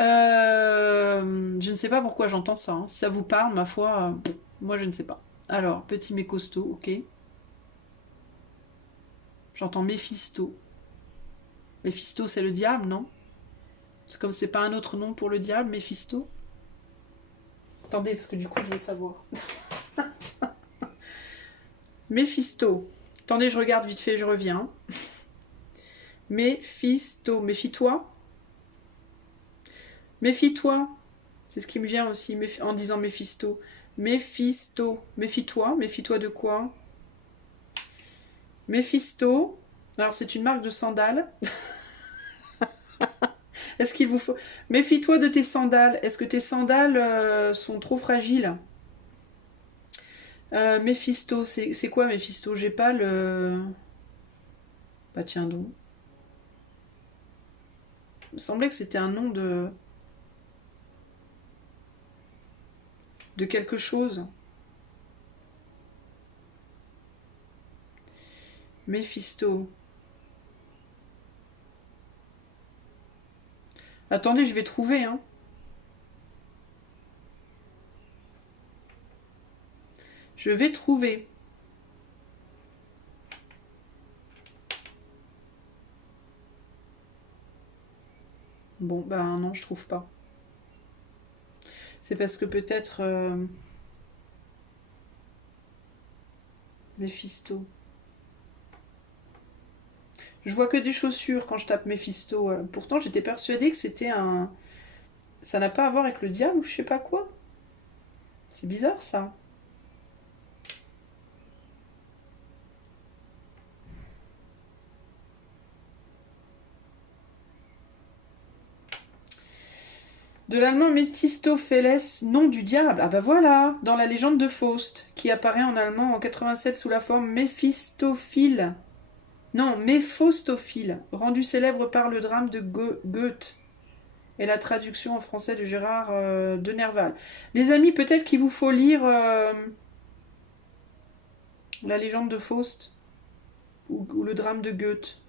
Je ne sais pas pourquoi j'entends ça. Hein. Si ça vous parle, ma foi, moi je ne sais pas. Alors, petit mais costaud, ok. J'entends Méphisto. Méphisto, c'est le diable, non? C'est comme c'est pas un autre nom pour le diable, Méphisto? Attendez, parce que du coup, je veux savoir. Méphisto. Attendez, je regarde vite fait, je reviens. Méphisto. Méfie-toi. Méfie-toi. C'est ce qui me vient aussi en disant Méphisto. Méphisto. Méfie-toi. Méfie-toi de quoi? Méphisto. Alors, c'est une marque de sandales. Est-ce qu'il vous faut... Méfie-toi de tes sandales. Est-ce que tes sandales sont trop fragiles? Méphisto, c'est quoi Méphisto? J'ai pas le... Bah tiens donc. Il me semblait que c'était un nom de quelque chose. Méphisto. Attendez, je vais trouver, hein. Je vais trouver. Bon, ben non, je trouve pas. C'est parce que peut-être... Méphisto. Je vois que des chaussures quand je tape Méphisto. Pourtant, j'étais persuadée que c'était un... Ça n'a pas à voir avec le diable ou je sais pas quoi. C'est bizarre, ça. De l'allemand Mephistopheles, nom du diable. Ah bah voilà, dans la légende de Faust, qui apparaît en allemand en 87 sous la forme Méphistophile. Non, Méphostophile, rendu célèbre par le drame de Goethe. Et la traduction en français de Gérard de Nerval. Les amis, peut-être qu'il vous faut lire la légende de Faust ou le drame de Goethe.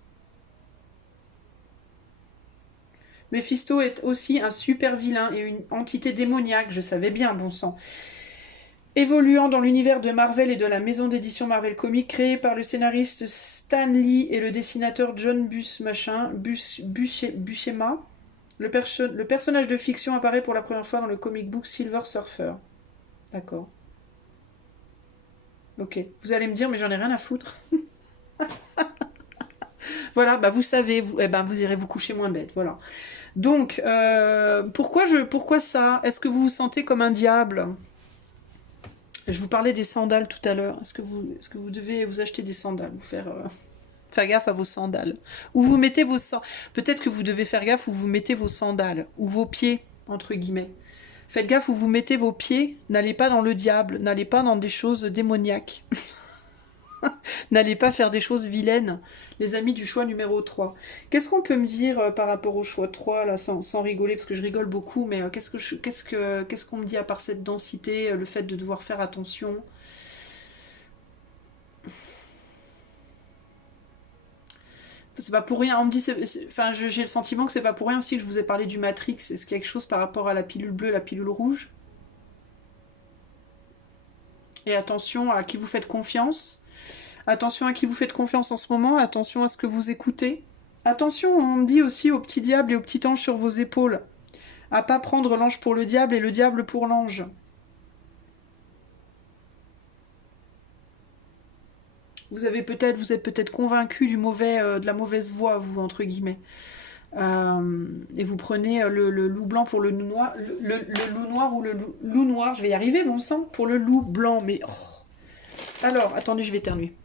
Méphisto est aussi un super vilain et une entité démoniaque, je savais bien, bon sang. Évoluant dans l'univers de Marvel et de la maison d'édition Marvel Comics, créé par le scénariste Stan Lee et le dessinateur John Buscema, le personnage de fiction apparaît pour la première fois dans le comic book Silver Surfer. D'accord. Ok. Vous allez me dire, mais j'en ai rien à foutre. Voilà, bah vous savez, vous irez vous coucher moins bête, voilà. Donc, pourquoi ça? Est-ce que vous vous sentez comme un diable? Je vous parlais des sandales tout à l'heure. Est-ce que vous devez vous acheter des sandales? Vous faire gaffe à vos sandales. Ou vous mettez vos... Peut-être que vous devez faire gaffe où vous mettez vos sandales. Ou vos pieds. entre guillemets. Faites gaffe où vous mettez vos pieds, n'allez pas dans le diable, n'allez pas dans des choses démoniaques. N'allez pas faire des choses vilaines, les amis du choix numéro 3. Qu'est-ce qu'on peut me dire par rapport au choix 3, là, sans rigoler, parce que je rigole beaucoup, mais qu'est-ce qu'on me dit à part cette densité, le fait de devoir faire attention? C'est pas pour rien, on me dit, enfin, j'ai le sentiment que c'est pas pour rien aussi que je vous ai parlé du Matrix. Est-ce quelque chose par rapport à la pilule bleue, la pilule rouge? Et attention à qui vous faites confiance. Attention à qui vous faites confiance en ce moment. Attention à ce que vous écoutez. Attention, on me dit aussi au petit diable et au petit ange sur vos épaules. À pas prendre l'ange pour le diable et le diable pour l'ange. Vous êtes peut-être convaincu de la mauvaise voie, vous, entre guillemets. Et vous prenez le loup blanc pour le loup noir, le loup noir ou le loup noir. Je vais y arriver, mon sang, pour le loup blanc. Mais oh. Alors, attendez, je vais éternuer.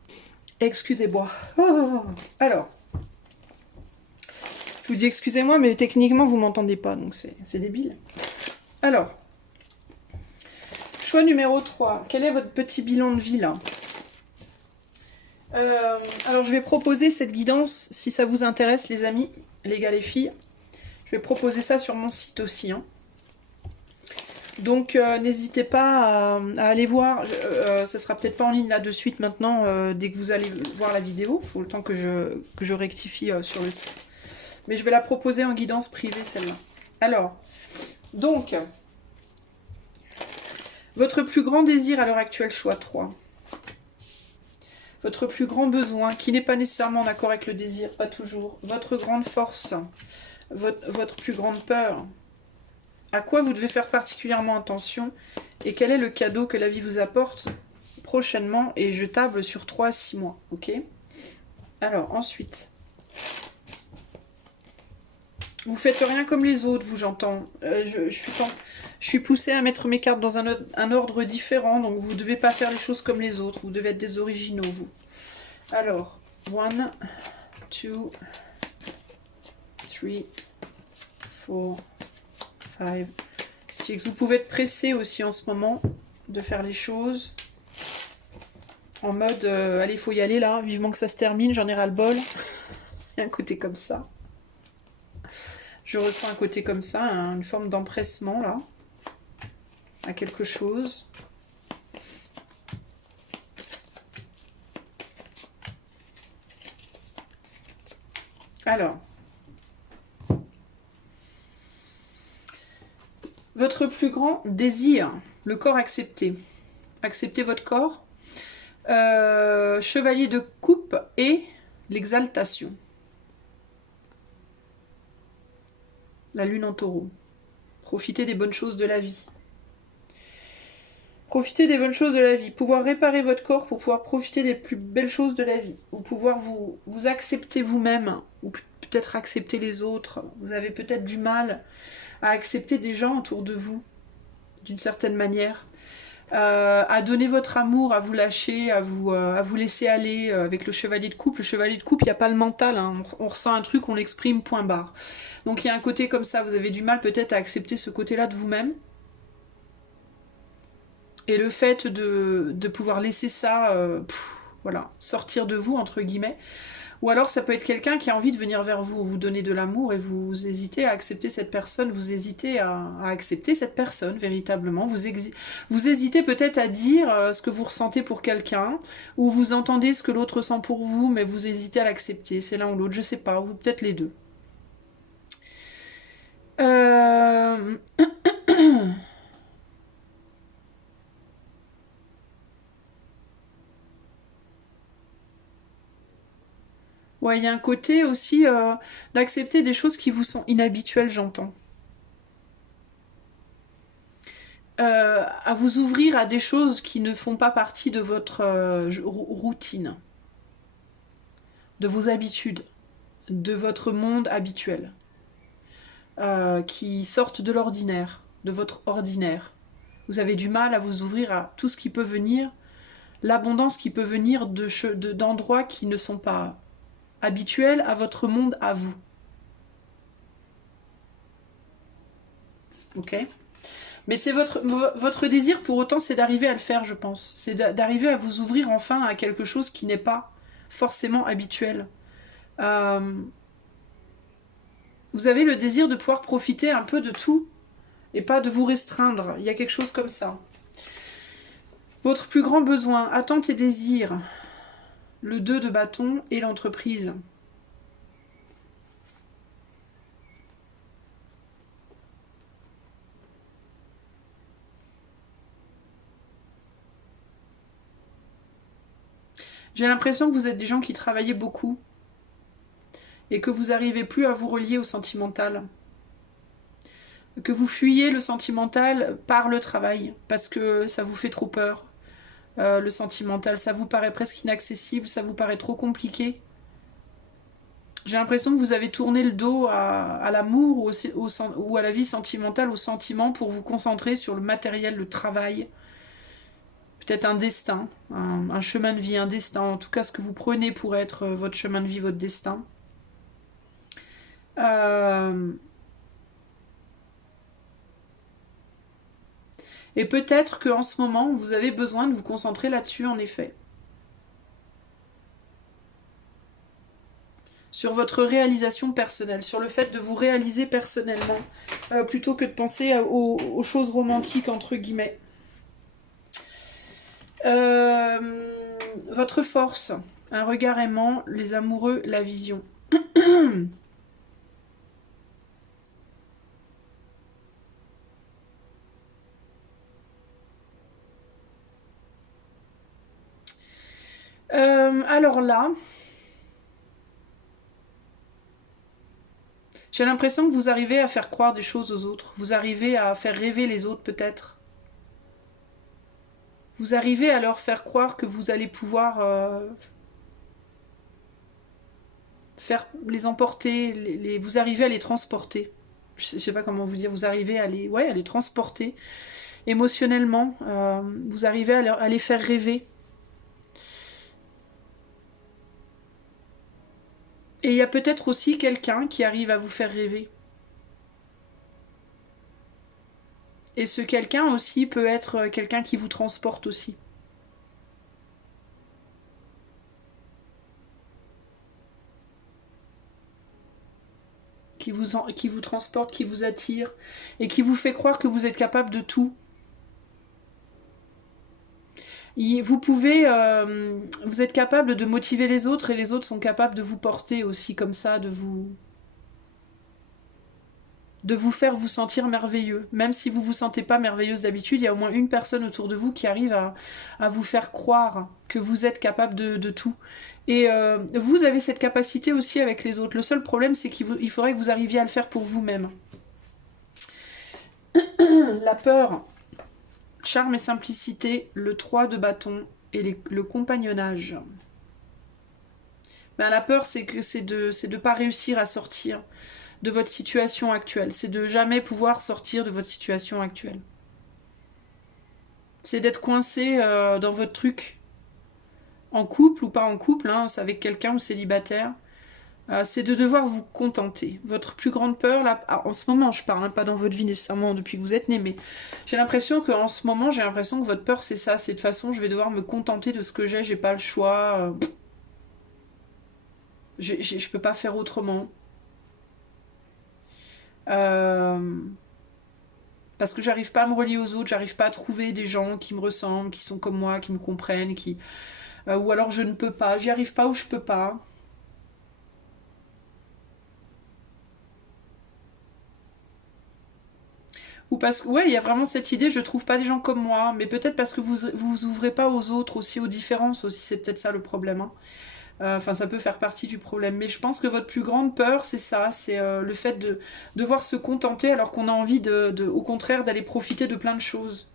Excusez-moi. Oh. Alors, je vous dis excusez-moi, mais techniquement, vous m'entendez pas, donc c'est débile. Alors, choix numéro 3. Quel est votre petit bilan de vie, là? Alors, je vais proposer cette guidance, si ça vous intéresse, les amis, les gars, les filles. Je vais proposer ça sur mon site aussi, hein. Donc n'hésitez pas à aller voir, ça sera peut-être pas en ligne là de suite maintenant, dès que vous allez voir la vidéo, il faut le temps que je rectifie sur le site. Mais je vais la proposer en guidance privée celle-là. Alors, donc, votre plus grand désir à l'heure actuelle, choix 3. Votre plus grand besoin, qui n'est pas nécessairement en accord avec le désir, pas toujours. Votre grande force, votre plus grande peur. À quoi vous devez faire particulièrement attention et quel est le cadeau que la vie vous apporte prochainement, et je table sur 3 à 6 mois, ok? Alors, ensuite, vous faites rien comme les autres, vous, j'entends. Je suis poussée à mettre mes cartes dans un ordre différent, donc vous ne devez pas faire les choses comme les autres, vous devez être des originaux, vous. Alors, 1, 2, 3, 4... 5, 6. Vous pouvez être pressé aussi en ce moment de faire les choses en mode allez, il faut y aller là, vivement que ça se termine, j'en ai ras le bol. Il y a un côté comme ça. Je ressens un côté comme ça, hein, une forme d'empressement là à quelque chose. Alors, votre plus grand désir, le corps accepté. Acceptez votre corps. Chevalier de coupe et l'exaltation. La lune en taureau. Profitez des bonnes choses de la vie. Profitez des bonnes choses de la vie. Pouvoir réparer votre corps pour pouvoir profiter des plus belles choses de la vie. Ou pouvoir vous accepter vous-même. Ou peut-être accepter les autres. Vous avez peut-être du mal à accepter des gens autour de vous, d'une certaine manière, à donner votre amour, à vous lâcher, à vous laisser aller avec le chevalier de coupe. Le chevalier de coupe, il n'y a pas le mental, hein. On ressent un truc, on l'exprime, point barre. Donc il y a un côté comme ça, vous avez du mal peut-être à accepter ce côté-là de vous-même. Et le fait de pouvoir laisser ça, voilà, sortir de vous, entre guillemets. Ou alors ça peut être quelqu'un qui a envie de venir vers vous, vous donner de l'amour et vous hésitez à accepter cette personne, vous hésitez à accepter cette personne véritablement. Vous hésitez peut-être à dire ce que vous ressentez pour quelqu'un, ou vous entendez ce que l'autre ressent pour vous, mais vous hésitez à l'accepter. C'est l'un ou l'autre, je sais pas, ou peut-être les deux. Ouais, il y a un côté aussi d'accepter des choses qui vous sont inhabituelles, j'entends. À vous ouvrir à des choses qui ne font pas partie de votre routine, de vos habitudes, de votre monde habituel, qui sortent de l'ordinaire, de votre ordinaire. Vous avez du mal à vous ouvrir à tout ce qui peut venir, l'abondance qui peut venir d'endroits qui ne sont pas habituel à votre monde, à vous. ok? Mais c'est votre désir, pour autant, c'est d'arriver à le faire, je pense. C'est d'arriver à vous ouvrir enfin à quelque chose qui n'est pas forcément habituel. Vous avez le désir de pouvoir profiter un peu de tout et pas de vous restreindre. Il y a quelque chose comme ça. Votre plus grand besoin, attente et désir. Le 2 de bâton et l'entreprise. J'ai l'impression que vous êtes des gens qui travaillaient beaucoup et que vous n'arrivez plus à vous relier au sentimental. Que vous fuyez le sentimental par le travail parce que ça vous fait trop peur. Le sentimental, ça vous paraît presque inaccessible, ça vous paraît trop compliqué. J'ai l'impression que vous avez tourné le dos à l'amour ou à la vie sentimentale, au sentiment, pour vous concentrer sur le matériel, le travail. Peut-être un destin, un chemin de vie, un destin. En tout cas, ce que vous prenez pour être votre chemin de vie, votre destin. Et peut-être qu'en ce moment, vous avez besoin de vous concentrer là-dessus, en effet. Sur votre réalisation personnelle, sur le fait de vous réaliser personnellement, plutôt que de penser aux choses romantiques, entre guillemets. Votre force, un regard aimant, les amoureux, la vision. Alors là, j'ai l'impression que vous arrivez à faire croire des choses aux autres. Vous arrivez à faire rêver les autres peut-être. Vous arrivez à leur faire croire que vous allez pouvoir faire les emporter, vous arrivez à les transporter. Je sais pas comment vous dire, vous arrivez à les transporter émotionnellement. Vous arrivez à les faire rêver. Et il y a peut-être aussi quelqu'un qui arrive à vous faire rêver. Et ce quelqu'un aussi peut être quelqu'un qui vous transporte aussi. Qui vous transporte, qui vous attire, et qui vous fait croire que vous êtes capable de tout. Vous êtes capable de motiver les autres, et les autres sont capables de vous porter aussi comme ça, de vous faire vous sentir merveilleux. Même si vous ne vous sentez pas merveilleuse d'habitude, il y a au moins une personne autour de vous qui arrive à vous faire croire que vous êtes capable de tout. Et vous avez cette capacité aussi avec les autres. Le seul problème, c'est qu'il faudrait que vous arriviez à le faire pour vous-même. La peur, charme et simplicité, le 3 de bâton et le compagnonnage. Ben, la peur, c'est de pas réussir à sortir de votre situation actuelle. C'est de jamais pouvoir sortir de votre situation actuelle. C'est d'être coincé dans votre truc, en couple ou pas en couple, hein, c'est avec quelqu'un ou célibataire. C'est de devoir vous contenter. Votre plus grande peur, là, en ce moment, je parle, hein, pas dans votre vie nécessairement depuis que vous êtes né, mais j'ai l'impression qu'en ce moment, que votre peur, c'est ça, c'est de toute façon, je vais devoir me contenter de ce que j'ai pas le choix. Je peux pas faire autrement. Parce que j'arrive pas à me relier aux autres, j'arrive pas à trouver des gens qui me ressemblent, qui sont comme moi, qui me comprennent, ou alors je ne peux pas, j'y arrive pas ou je peux pas. Ou parce que, ouais, il y a vraiment cette idée, je trouve pas des gens comme moi, mais peut-être parce que vous ouvrez pas aux autres aussi, aux différences aussi, c'est peut-être ça le problème, hein. Enfin, ça peut faire partie du problème. Mais je pense que votre plus grande peur, c'est ça. C'est le fait de devoir se contenter alors qu'on a envie, au contraire, d'aller profiter de plein de choses.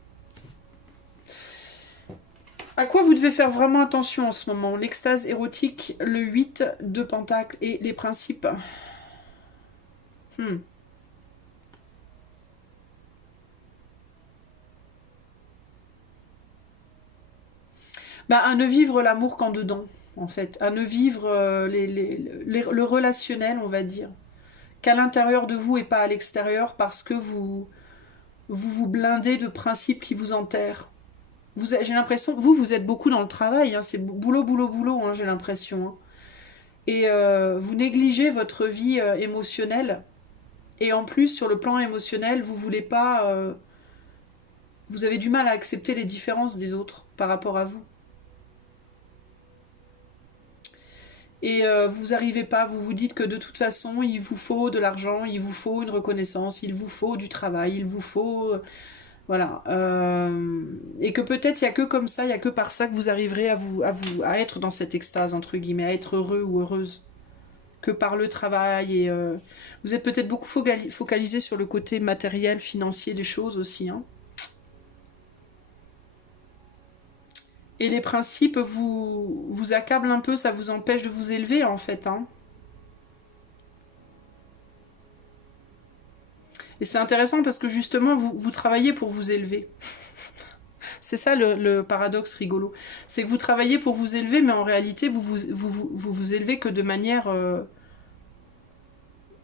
À quoi vous devez faire vraiment attention en ce moment? L'extase érotique, le 8 de Pentacle et les principes. Bah, à ne vivre l'amour qu'en dedans, en fait. À ne vivre le relationnel, on va dire, qu'à l'intérieur de vous et pas à l'extérieur, parce que vous vous blindez de principes qui vous enterrent. J'ai l'impression que vous êtes beaucoup dans le travail, hein, c'est boulot, boulot, boulot, hein, j'ai l'impression. Hein. Et vous négligez votre vie émotionnelle. Et en plus, sur le plan émotionnel, vous voulez pas... vous avez du mal à accepter les différences des autres par rapport à vous. Et vous n'arrivez pas, vous vous dites que de toute façon, il vous faut de l'argent, il vous faut une reconnaissance, il vous faut du travail, il vous faut... voilà. Et que peut-être il n'y a que comme ça, il n'y a que par ça que vous arriverez à être dans cette extase, entre guillemets, à être heureux ou heureuse. Que par le travail. Et vous êtes peut-être beaucoup focalisé sur le côté matériel, financier des choses aussi. Hein. Et les principes vous accablent un peu, ça vous empêche de vous élever en fait. Hein. Et c'est intéressant parce que justement, vous travaillez pour vous élever. C'est ça le paradoxe rigolo. C'est que vous travaillez pour vous élever, mais en réalité, vous élevez que de manière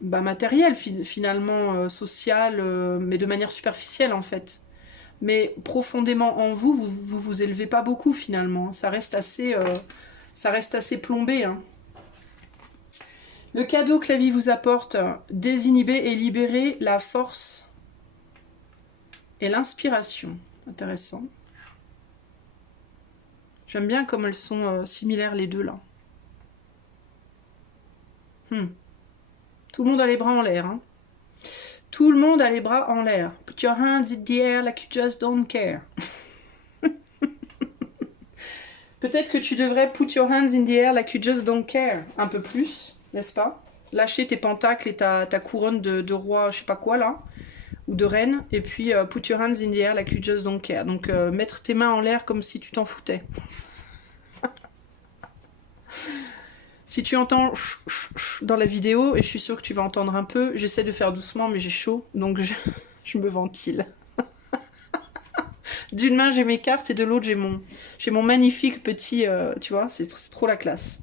matérielle, finalement, sociale, mais de manière superficielle en fait. Mais profondément en vous élevez pas beaucoup finalement. Ça reste assez plombé. Hein. Le cadeau que la vie vous apporte, désinhiber et libérer la force et l'inspiration. Intéressant. J'aime bien comme elles sont similaires les deux là. Tout le monde a les bras en l'air. Hein. Tout le monde a les bras en l'air. Put your hands in the air like you just don't care. Peut-être que tu devrais put your hands in the air like you just don't care. Un peu plus, n'est-ce pas? Lâcher tes pentacles et ta couronne de roi, je sais pas quoi là, ou de reine. Et puis put your hands in the air like you just don't care. Donc mettre tes mains en l'air comme si tu t'en foutais. Si tu entends dans la vidéo, et je suis sûre que tu vas entendre un peu, j'essaie de faire doucement, mais j'ai chaud, donc je me ventile. D'une main, j'ai mes cartes, et de l'autre, j'ai mon magnifique petit... tu vois, c'est trop la classe.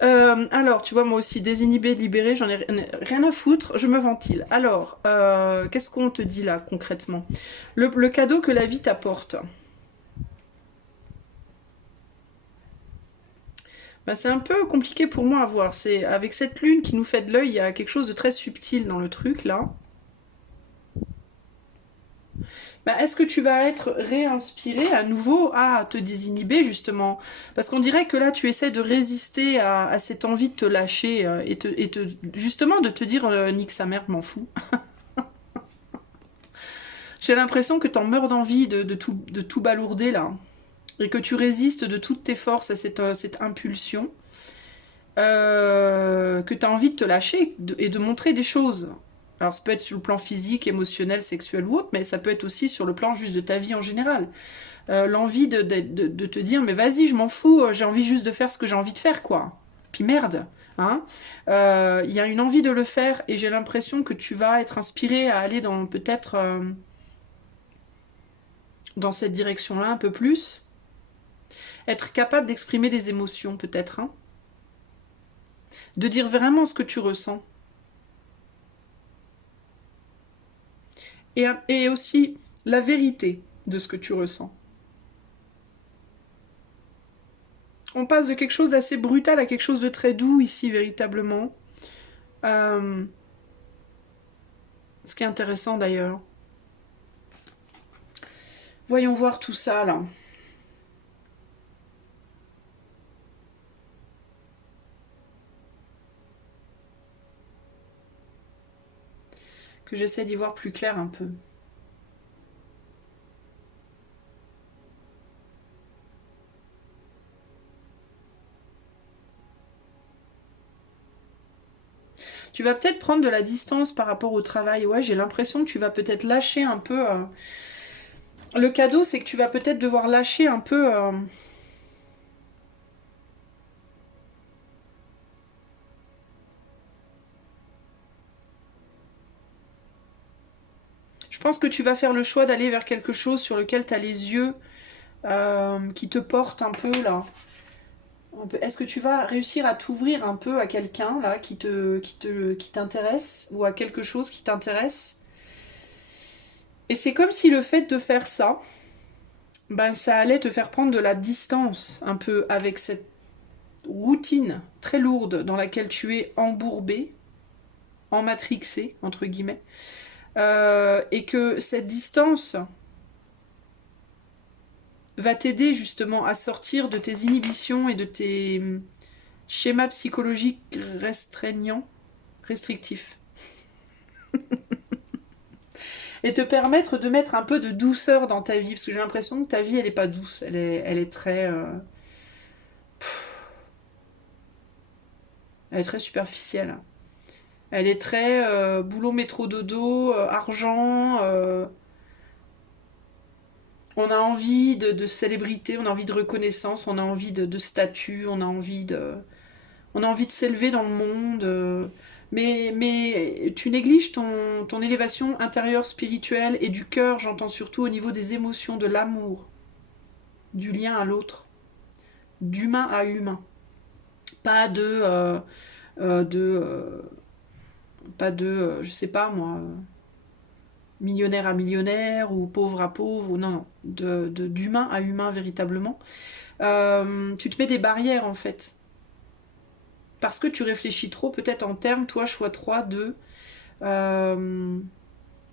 Alors, tu vois, moi aussi, désinhibé, libéré, j'en ai rien à foutre, je me ventile. Alors, qu'est-ce qu'on te dit là, concrètement? Le cadeau que la vie t'apporte. Ben, c'est un peu compliqué pour moi à voir. C'est avec cette lune qui nous fait de l'œil, il y a quelque chose de très subtil dans le truc là. Ben, est-ce que tu vas être réinspiré à nouveau à te désinhiber justement? Parce qu'on dirait que là tu essaies de résister à cette envie de te lâcher justement de te dire nique sa mère, je m'en fous. J'ai l'impression que t'en meurs d'envie de tout balourder là. Et que tu résistes de toutes tes forces à cette impulsion, que tu as envie de te lâcher et de montrer des choses. Alors ça peut être sur le plan physique, émotionnel, sexuel ou autre, mais ça peut être aussi sur le plan juste de ta vie en général. L'envie de te dire, mais vas-y, je m'en fous, j'ai envie juste de faire ce que j'ai envie de faire, quoi. Puis merde, hein. Y a une envie de le faire et j'ai l'impression que tu vas être inspiré à aller dans peut-être dans cette direction-là un peu plus. Être capable d'exprimer des émotions, peut-être. Hein, de dire vraiment ce que tu ressens. Et aussi la vérité de ce que tu ressens. On passe de quelque chose d'assez brutal à quelque chose de très doux ici, véritablement. Ce qui est intéressant d'ailleurs. Voyons voir tout ça, là. Que j'essaie d'y voir plus clair un peu. Tu vas peut-être prendre de la distance par rapport au travail. Ouais, j'ai l'impression que tu vas peut-être lâcher un peu... Le cadeau, c'est que tu vas peut-être devoir lâcher un peu... Je pense que tu vas faire le choix d'aller vers quelque chose sur lequel tu as les yeux qui te portent un peu, là. Est-ce que tu vas réussir à t'ouvrir un peu à quelqu'un, là, qui t'intéresse, ou à quelque chose qui t'intéresse? Et c'est comme si le fait de faire ça, ben ça allait te faire prendre de la distance un peu avec cette routine très lourde dans laquelle tu es embourbé, emmatrixé, entre guillemets, et que cette distance va t'aider justement à sortir de tes inhibitions et de tes schémas psychologiques restreignants, restrictifs. Et te permettre de mettre un peu de douceur dans ta vie, parce que j'ai l'impression que ta vie, elle est pas douce, elle est très... elle est très superficielle. Elle est très boulot, métro, dodo, argent. On a envie de célébrité, on a envie de reconnaissance, on a envie de statut, on a envie de s'élever dans le monde. Mais tu négliges ton élévation intérieure spirituelle et du cœur, j'entends surtout au niveau des émotions, de l'amour, du lien à l'autre, d'humain à humain. Pas pas de je sais pas moi, millionnaire à millionnaire ou pauvre à pauvre, ou non, non, d'humain à humain véritablement. Tu te mets des barrières en fait. Parce que tu réfléchis trop peut-être en termes, toi, choix 3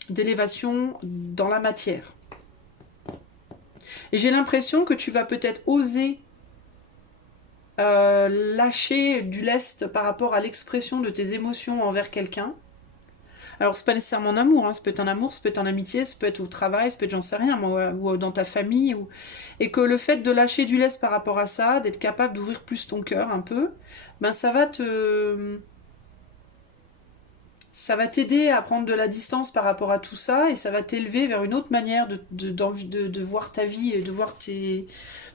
d'élévation dans la matière. Et j'ai l'impression que tu vas peut-être oser lâcher du lest par rapport à l'expression de tes émotions envers quelqu'un. Alors c'est pas nécessairement en amour, hein. Ça peut être en amour, ça peut être en amitié, ça peut être au travail, ça peut être j'en sais rien, moi, ou dans ta famille. Et que le fait de lâcher du lest par rapport à ça, d'être capable d'ouvrir plus ton cœur un peu, ben ça va t'aider à prendre de la distance par rapport à tout ça et ça va t'élever vers une autre manière de voir ta vie et de voir tes...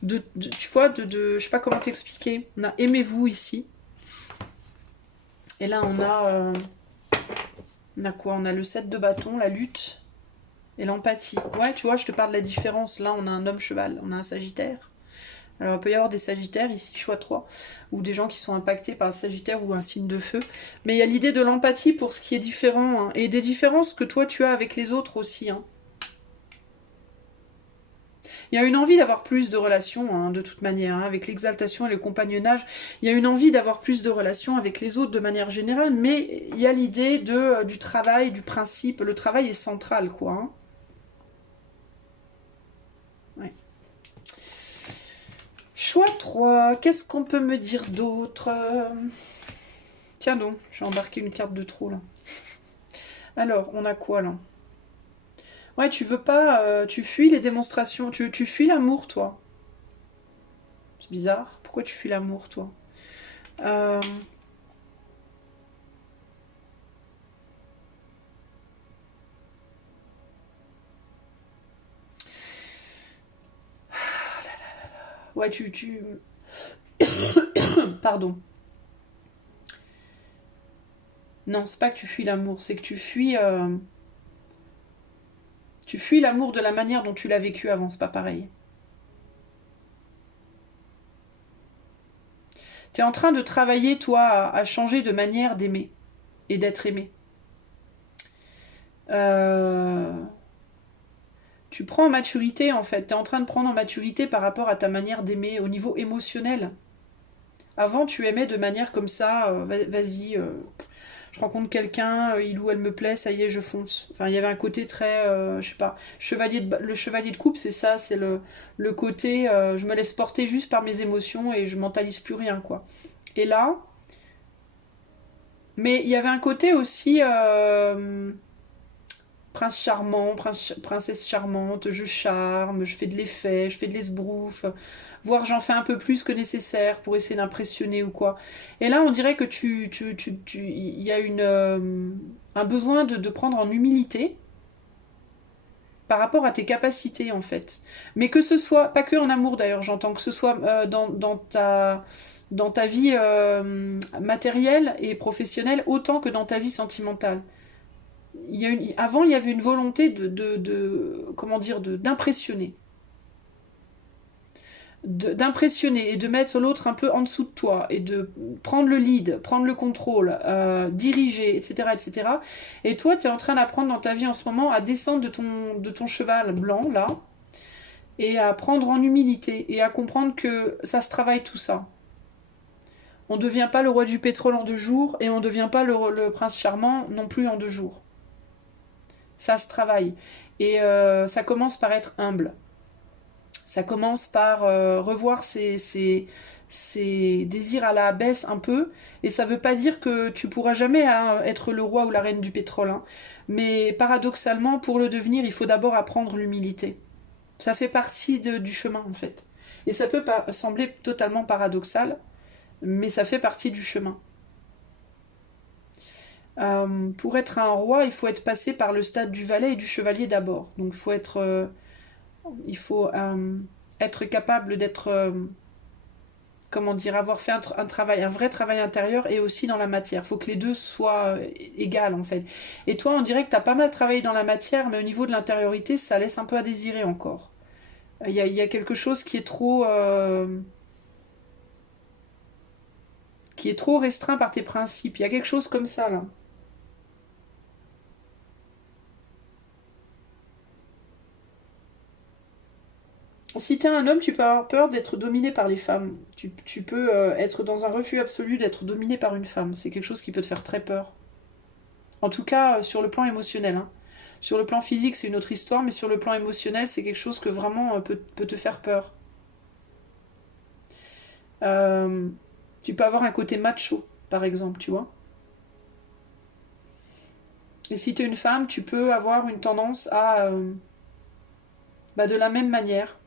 tu vois, je sais pas comment t'expliquer. On a aimez-vous ici. Et là, on a quoi? On a le 7 de bâton, la lutte et l'empathie. Ouais, tu vois, je te parle de la différence. Là, on a un homme cheval, on a un sagittaire. Alors, il peut y avoir des sagittaires ici, choix 3, ou des gens qui sont impactés par un sagittaire ou un signe de feu. Mais il y a l'idée de l'empathie pour ce qui est différent, hein, et des différences que toi, tu as avec les autres aussi. Hein. Il y a une envie d'avoir plus de relations, hein, de toute manière, hein, avec l'exaltation et le compagnonnage. Il y a une envie d'avoir plus de relations avec les autres de manière générale, mais il y a l'idée du travail, du principe. Le travail est central, quoi. Hein. Ouais. Choix 3, qu'est-ce qu'on peut me dire d'autre? Tiens donc, j'ai embarqué une carte de trop, là. Alors, on a quoi, là? Ouais, tu veux pas... tu fuis les démonstrations. Tu fuis l'amour, toi. C'est bizarre. Pourquoi tu fuis l'amour, toi? Euh... Ouais, Pardon. Non, c'est pas que tu fuis l'amour, c'est que tu fuis... Tu fuis l'amour de la manière dont tu l'as vécu avant, c'est pas pareil. Tu es en train de travailler, toi, à changer de manière d'aimer et d'être aimé. Tu prends en maturité, en fait. Tu es en train de prendre en maturité par rapport à ta manière d'aimer au niveau émotionnel. Avant, tu aimais de manière comme ça, vas-y, je rencontre quelqu'un, il ou elle me plaît, ça y est, je fonce. Enfin, il y avait un côté très, je sais pas, le chevalier de coupe, c'est ça, c'est le côté, je me laisse porter juste par mes émotions et je mentalise plus rien, quoi. Et là, mais il y avait un côté aussi prince charmant, princesse charmante, je charme, je fais de l'effet, je fais de l'esbrouf, voire j'en fais un peu plus que nécessaire pour essayer d'impressionner ou quoi. Et là, on dirait que il y a un besoin de prendre en humilité par rapport à tes capacités en fait. Mais que ce soit, pas que en amour d'ailleurs, j'entends, que ce soit dans ta vie matérielle et professionnelle autant que dans ta vie sentimentale. Avant, il y avait une volonté comment dire, d'impressionner. d'impressionner et de mettre l'autre un peu en dessous de toi et de prendre le lead, prendre le contrôle, diriger, etc., etc. Et toi, tu es en train d'apprendre dans ta vie en ce moment à descendre de ton cheval blanc, là, et à prendre en humilité et à comprendre que ça se travaille tout ça. On ne devient pas le roi du pétrole en 2 jours et on ne devient pas le prince charmant non plus en 2 jours. Ça se travaille. Et ça commence par être humble. Ça commence par revoir ses désirs à la baisse un peu. Et ça ne veut pas dire que tu pourras jamais être le roi ou la reine du pétrole. Hein. Mais paradoxalement, pour le devenir, il faut d'abord apprendre l'humilité. Ça fait partie du chemin en fait. Et ça peut sembler totalement paradoxal, mais ça fait partie du chemin. Pour être un roi, il faut être passé par le stade du valet et du chevalier d'abord. Donc il faut être capable d'être, comment dire, avoir fait un travail, un vrai travail intérieur et aussi dans la matière. Il faut que les deux soient égales en fait. Et toi, on dirait que tu as pas mal travaillé dans la matière, mais au niveau de l'intériorité, ça laisse un peu à désirer encore. Il y a quelque chose qui est trop restreint par tes principes. Il y a quelque chose comme ça là. Si t'es un homme, tu peux avoir peur d'être dominé par les femmes. Tu peux être dans un refus absolu d'être dominé par une femme. C'est quelque chose qui peut te faire très peur. En tout cas, sur le plan émotionnel. Hein. Sur le plan physique, c'est une autre histoire, mais sur le plan émotionnel, c'est quelque chose que vraiment peut te faire peur. Euh, Tu peux avoir un côté macho, par exemple, tu vois. Et si t'es une femme, tu peux avoir une tendance à, de la même manière,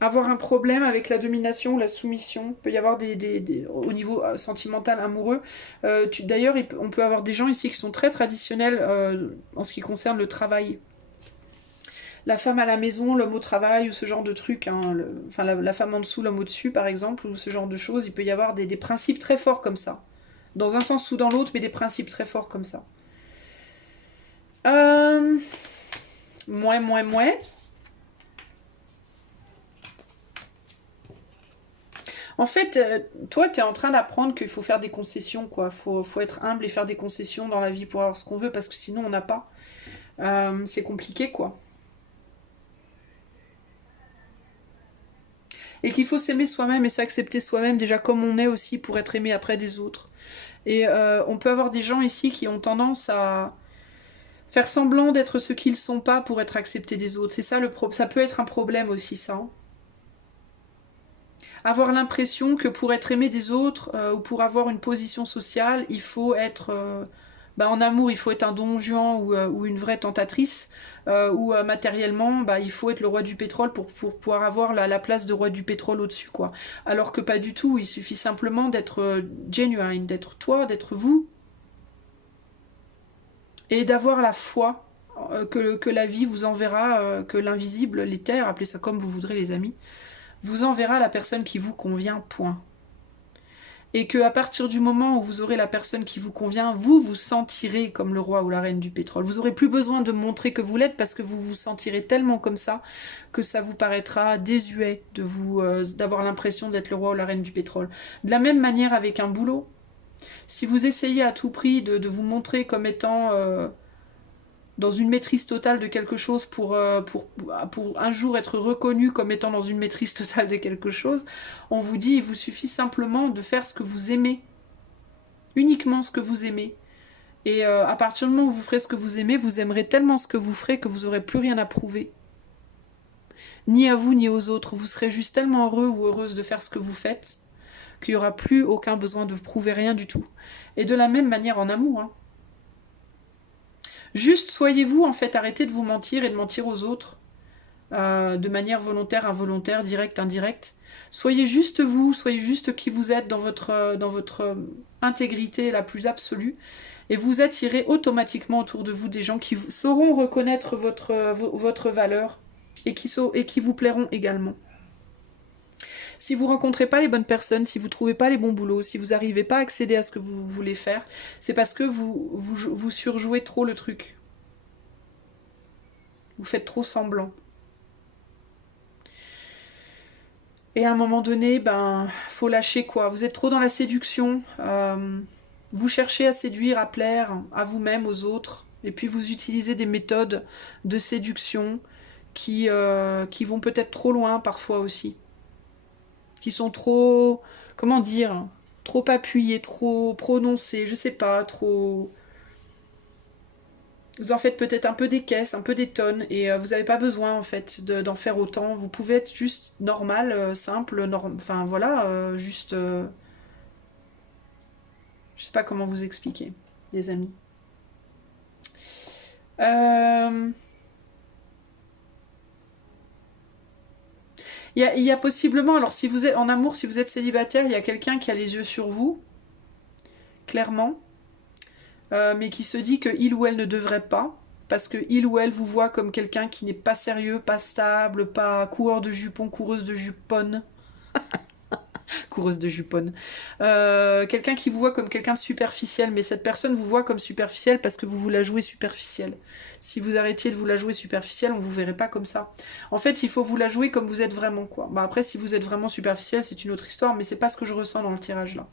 avoir un problème avec la domination ou la soumission. Il peut y avoir au niveau sentimental, amoureux. D'ailleurs, on peut avoir des gens ici qui sont très traditionnels en ce qui concerne le travail. La femme à la maison, l'homme au travail, ou ce genre de truc. Hein, enfin, la femme en dessous, l'homme au-dessus, par exemple, ou ce genre de choses. Il peut y avoir des principes très forts comme ça. Dans un sens ou dans l'autre, mais des principes très forts comme ça. Euh... Moins. En fait, toi, tu es en train d'apprendre qu'il faut faire des concessions, quoi. Faut être humble et faire des concessions dans la vie pour avoir ce qu'on veut, parce que sinon, on n'a pas. C'est compliqué, quoi. Et qu'il faut s'aimer soi-même et s'accepter soi-même déjà comme on est aussi pour être aimé après des autres. Et on peut avoir des gens ici qui ont tendance à faire semblant d'être ce qu'ils sont pas pour être acceptés des autres. C'est ça le problème. Ça peut être un problème aussi, ça. Hein. Avoir l'impression que pour être aimé des autres ou pour avoir une position sociale, il faut être... en amour, il faut être un don Juan ou une vraie tentatrice. Ou matériellement, il faut être le roi du pétrole pour pouvoir avoir la place de roi du pétrole au-dessus, quoi. Alors que pas du tout, il suffit simplement d'être genuine, d'être toi, d'être vous, et d'avoir la foi que la vie vous enverra, que l'invisible, l'éther, appelez ça comme vous voudrez les amis, vous enverra la personne qui vous convient, point. Et qu'à partir du moment où vous aurez la personne qui vous convient, vous vous sentirez comme le roi ou la reine du pétrole. Vous n'aurez plus besoin de montrer que vous l'êtes parce que vous vous sentirez tellement comme ça que ça vous paraîtra désuet d'avoir l'impression d'être le roi ou la reine du pétrole. De la même manière avec un boulot. Si vous essayez à tout prix de vous montrer comme étant dans une maîtrise totale de quelque chose pour un jour être reconnu comme étant dans une maîtrise totale de quelque chose, on vous dit il vous suffit simplement de faire ce que vous aimez. Uniquement ce que vous aimez. Et à partir du moment où vous ferez ce que vous aimez, vous aimerez tellement ce que vous ferez que vous n'aurez plus rien à prouver. Ni à vous ni aux autres. Vous serez juste tellement heureux ou heureuse de faire ce que vous faites qu'il n'y aura plus aucun besoin de prouver rien du tout. Et de la même manière en amour. Hein. Juste soyez vous, en fait, arrêtez de vous mentir et de mentir aux autres de manière volontaire, involontaire, directe, indirecte. Soyez juste vous, soyez juste qui vous êtes dans votre intégrité la plus absolue et vous attirez automatiquement autour de vous des gens qui sauront reconnaître votre valeur et qui vous plairont également. Si vous rencontrez pas les bonnes personnes, si vous trouvez pas les bons boulots, si vous n'arrivez pas à accéder à ce que vous voulez faire, c'est parce que vous surjouez trop le truc. Vous faites trop semblant. Et à un moment donné, ben, faut lâcher quoi. Vous êtes trop dans la séduction. Vous cherchez à séduire, à plaire à vous-même, aux autres. Et puis vous utilisez des méthodes de séduction qui vont peut-être trop loin parfois aussi. Qui sont trop, comment dire, trop appuyées, trop prononcées, je sais pas, trop... Vous en faites peut-être un peu des caisses, un peu des tonnes, et vous n'avez pas besoin en fait d'en faire autant. Vous pouvez être juste normal, simple, enfin voilà, juste... je sais pas comment vous expliquer, les amis. Il y a possiblement, alors si vous êtes en amour, si vous êtes célibataire, il y a quelqu'un qui a les yeux sur vous, clairement, mais qui se dit que il ou elle ne devrait pas, parce que il ou elle vous voit comme quelqu'un qui n'est pas sérieux, pas stable, pas coureur de jupons, coureuse de juponne. Coureuse de juponne. Quelqu'un qui vous voit comme quelqu'un de superficiel, mais cette personne vous voit comme superficiel parce que vous la jouez superficielle. Si vous arrêtiez de vous la jouer superficielle, on vous verrait pas comme ça. En fait, il faut vous la jouer comme vous êtes vraiment, quoi. Bah après, si vous êtes vraiment superficiel, c'est une autre histoire, mais c'est pas ce que je ressens dans le tirage là.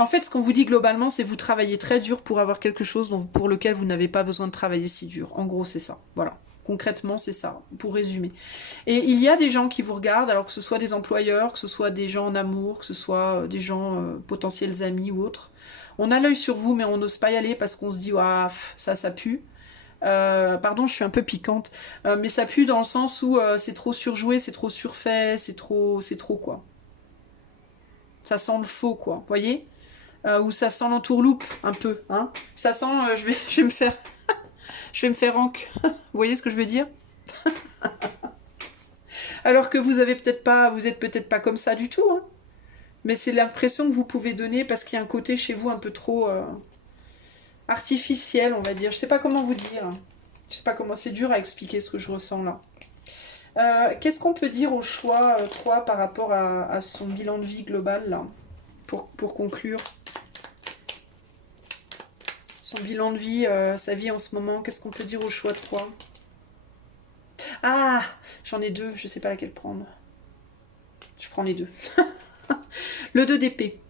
En fait, ce qu'on vous dit globalement, c'est vous travaillez très dur pour avoir quelque chose pour lequel vous n'avez pas besoin de travailler si dur. En gros, c'est ça. Voilà. Concrètement, c'est ça, pour résumer. Et il y a des gens qui vous regardent, alors que ce soit des employeurs, que ce soit des gens en amour, que ce soit des gens potentiels amis ou autres. On a l'œil sur vous, mais on n'ose pas y aller parce qu'on se dit, ah, ça pue. Pardon, je suis un peu piquante, mais ça pue dans le sens où c'est trop surjoué, c'est trop surfait, c'est trop quoi. Ça sent le faux, quoi. Vous voyez, ou ça sent l'entourloupe un peu, hein. Ça sent, je vais me faire, je vais me faire rank. Vous voyez ce que je veux dire? Alors que vous êtes peut-être pas comme ça du tout, hein. Mais c'est l'impression que vous pouvez donner parce qu'il y a un côté chez vous un peu trop artificiel, on va dire. Je sais pas comment vous dire. Je sais pas comment, c'est dur à expliquer ce que je ressens là. Qu'est-ce qu'on peut dire au choix 3 par rapport à son bilan de vie global là, pour conclure? Son bilan de vie, sa vie en ce moment, qu'est-ce qu'on peut dire au choix 3? Ah, j'en ai deux, je sais pas laquelle prendre. Je prends les deux. Le 2 d'épée.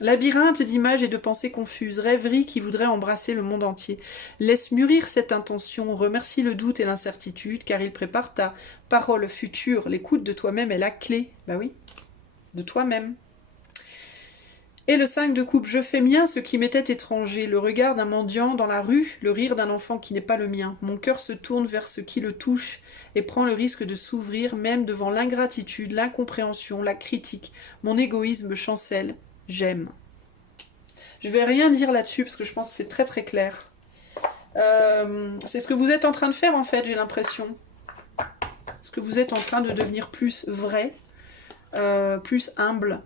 Labyrinthe d'images et de pensées confuses, rêverie qui voudrait embrasser le monde entier. Laisse mûrir cette intention, remercie le doute et l'incertitude, car il prépare ta parole future. L'écoute de toi-même est la clé. Bah oui, de toi-même. Et le 5 de coupe, je fais mien ce qui m'était étranger, le regard d'un mendiant dans la rue, le rire d'un enfant qui n'est pas le mien. Mon cœur se tourne vers ce qui le touche et prend le risque de s'ouvrir même devant l'ingratitude, l'incompréhension, la critique. Mon égoïsme chancelle, j'aime. Je vais rien dire là-dessus parce que je pense que c'est très très clair. C'est ce que vous êtes en train de faire en fait, j'ai l'impression. Ce que vous êtes en train de devenir plus vrai, plus humble.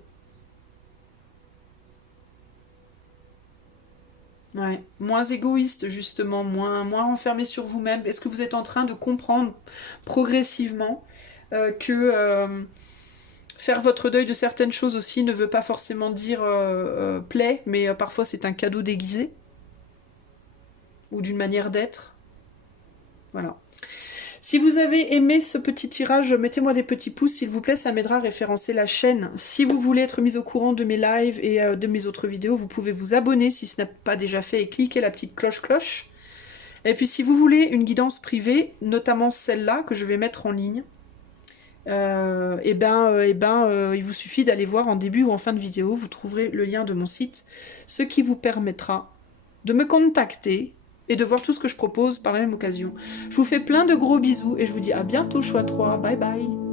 Ouais. Moins égoïste justement, moins enfermé sur vous-même. Est-ce que vous êtes en train de comprendre progressivement que faire votre deuil de certaines choses aussi ne veut pas forcément dire plaie, mais parfois c'est un cadeau déguisé ou d'une manière d'être. Voilà. Si vous avez aimé ce petit tirage, mettez-moi des petits pouces s'il vous plaît, ça m'aidera à référencer la chaîne. Si vous voulez être mis au courant de mes lives et de mes autres vidéos, vous pouvez vous abonner si ce n'est pas déjà fait et cliquer la petite cloche. Et puis si vous voulez une guidance privée, notamment celle-là que je vais mettre en ligne, il vous suffit d'aller voir en début ou en fin de vidéo, vous trouverez le lien de mon site, ce qui vous permettra de me contacter et de voir tout ce que je propose par la même occasion. Je vous fais plein de gros bisous et je vous dis à bientôt choix 3, bye bye.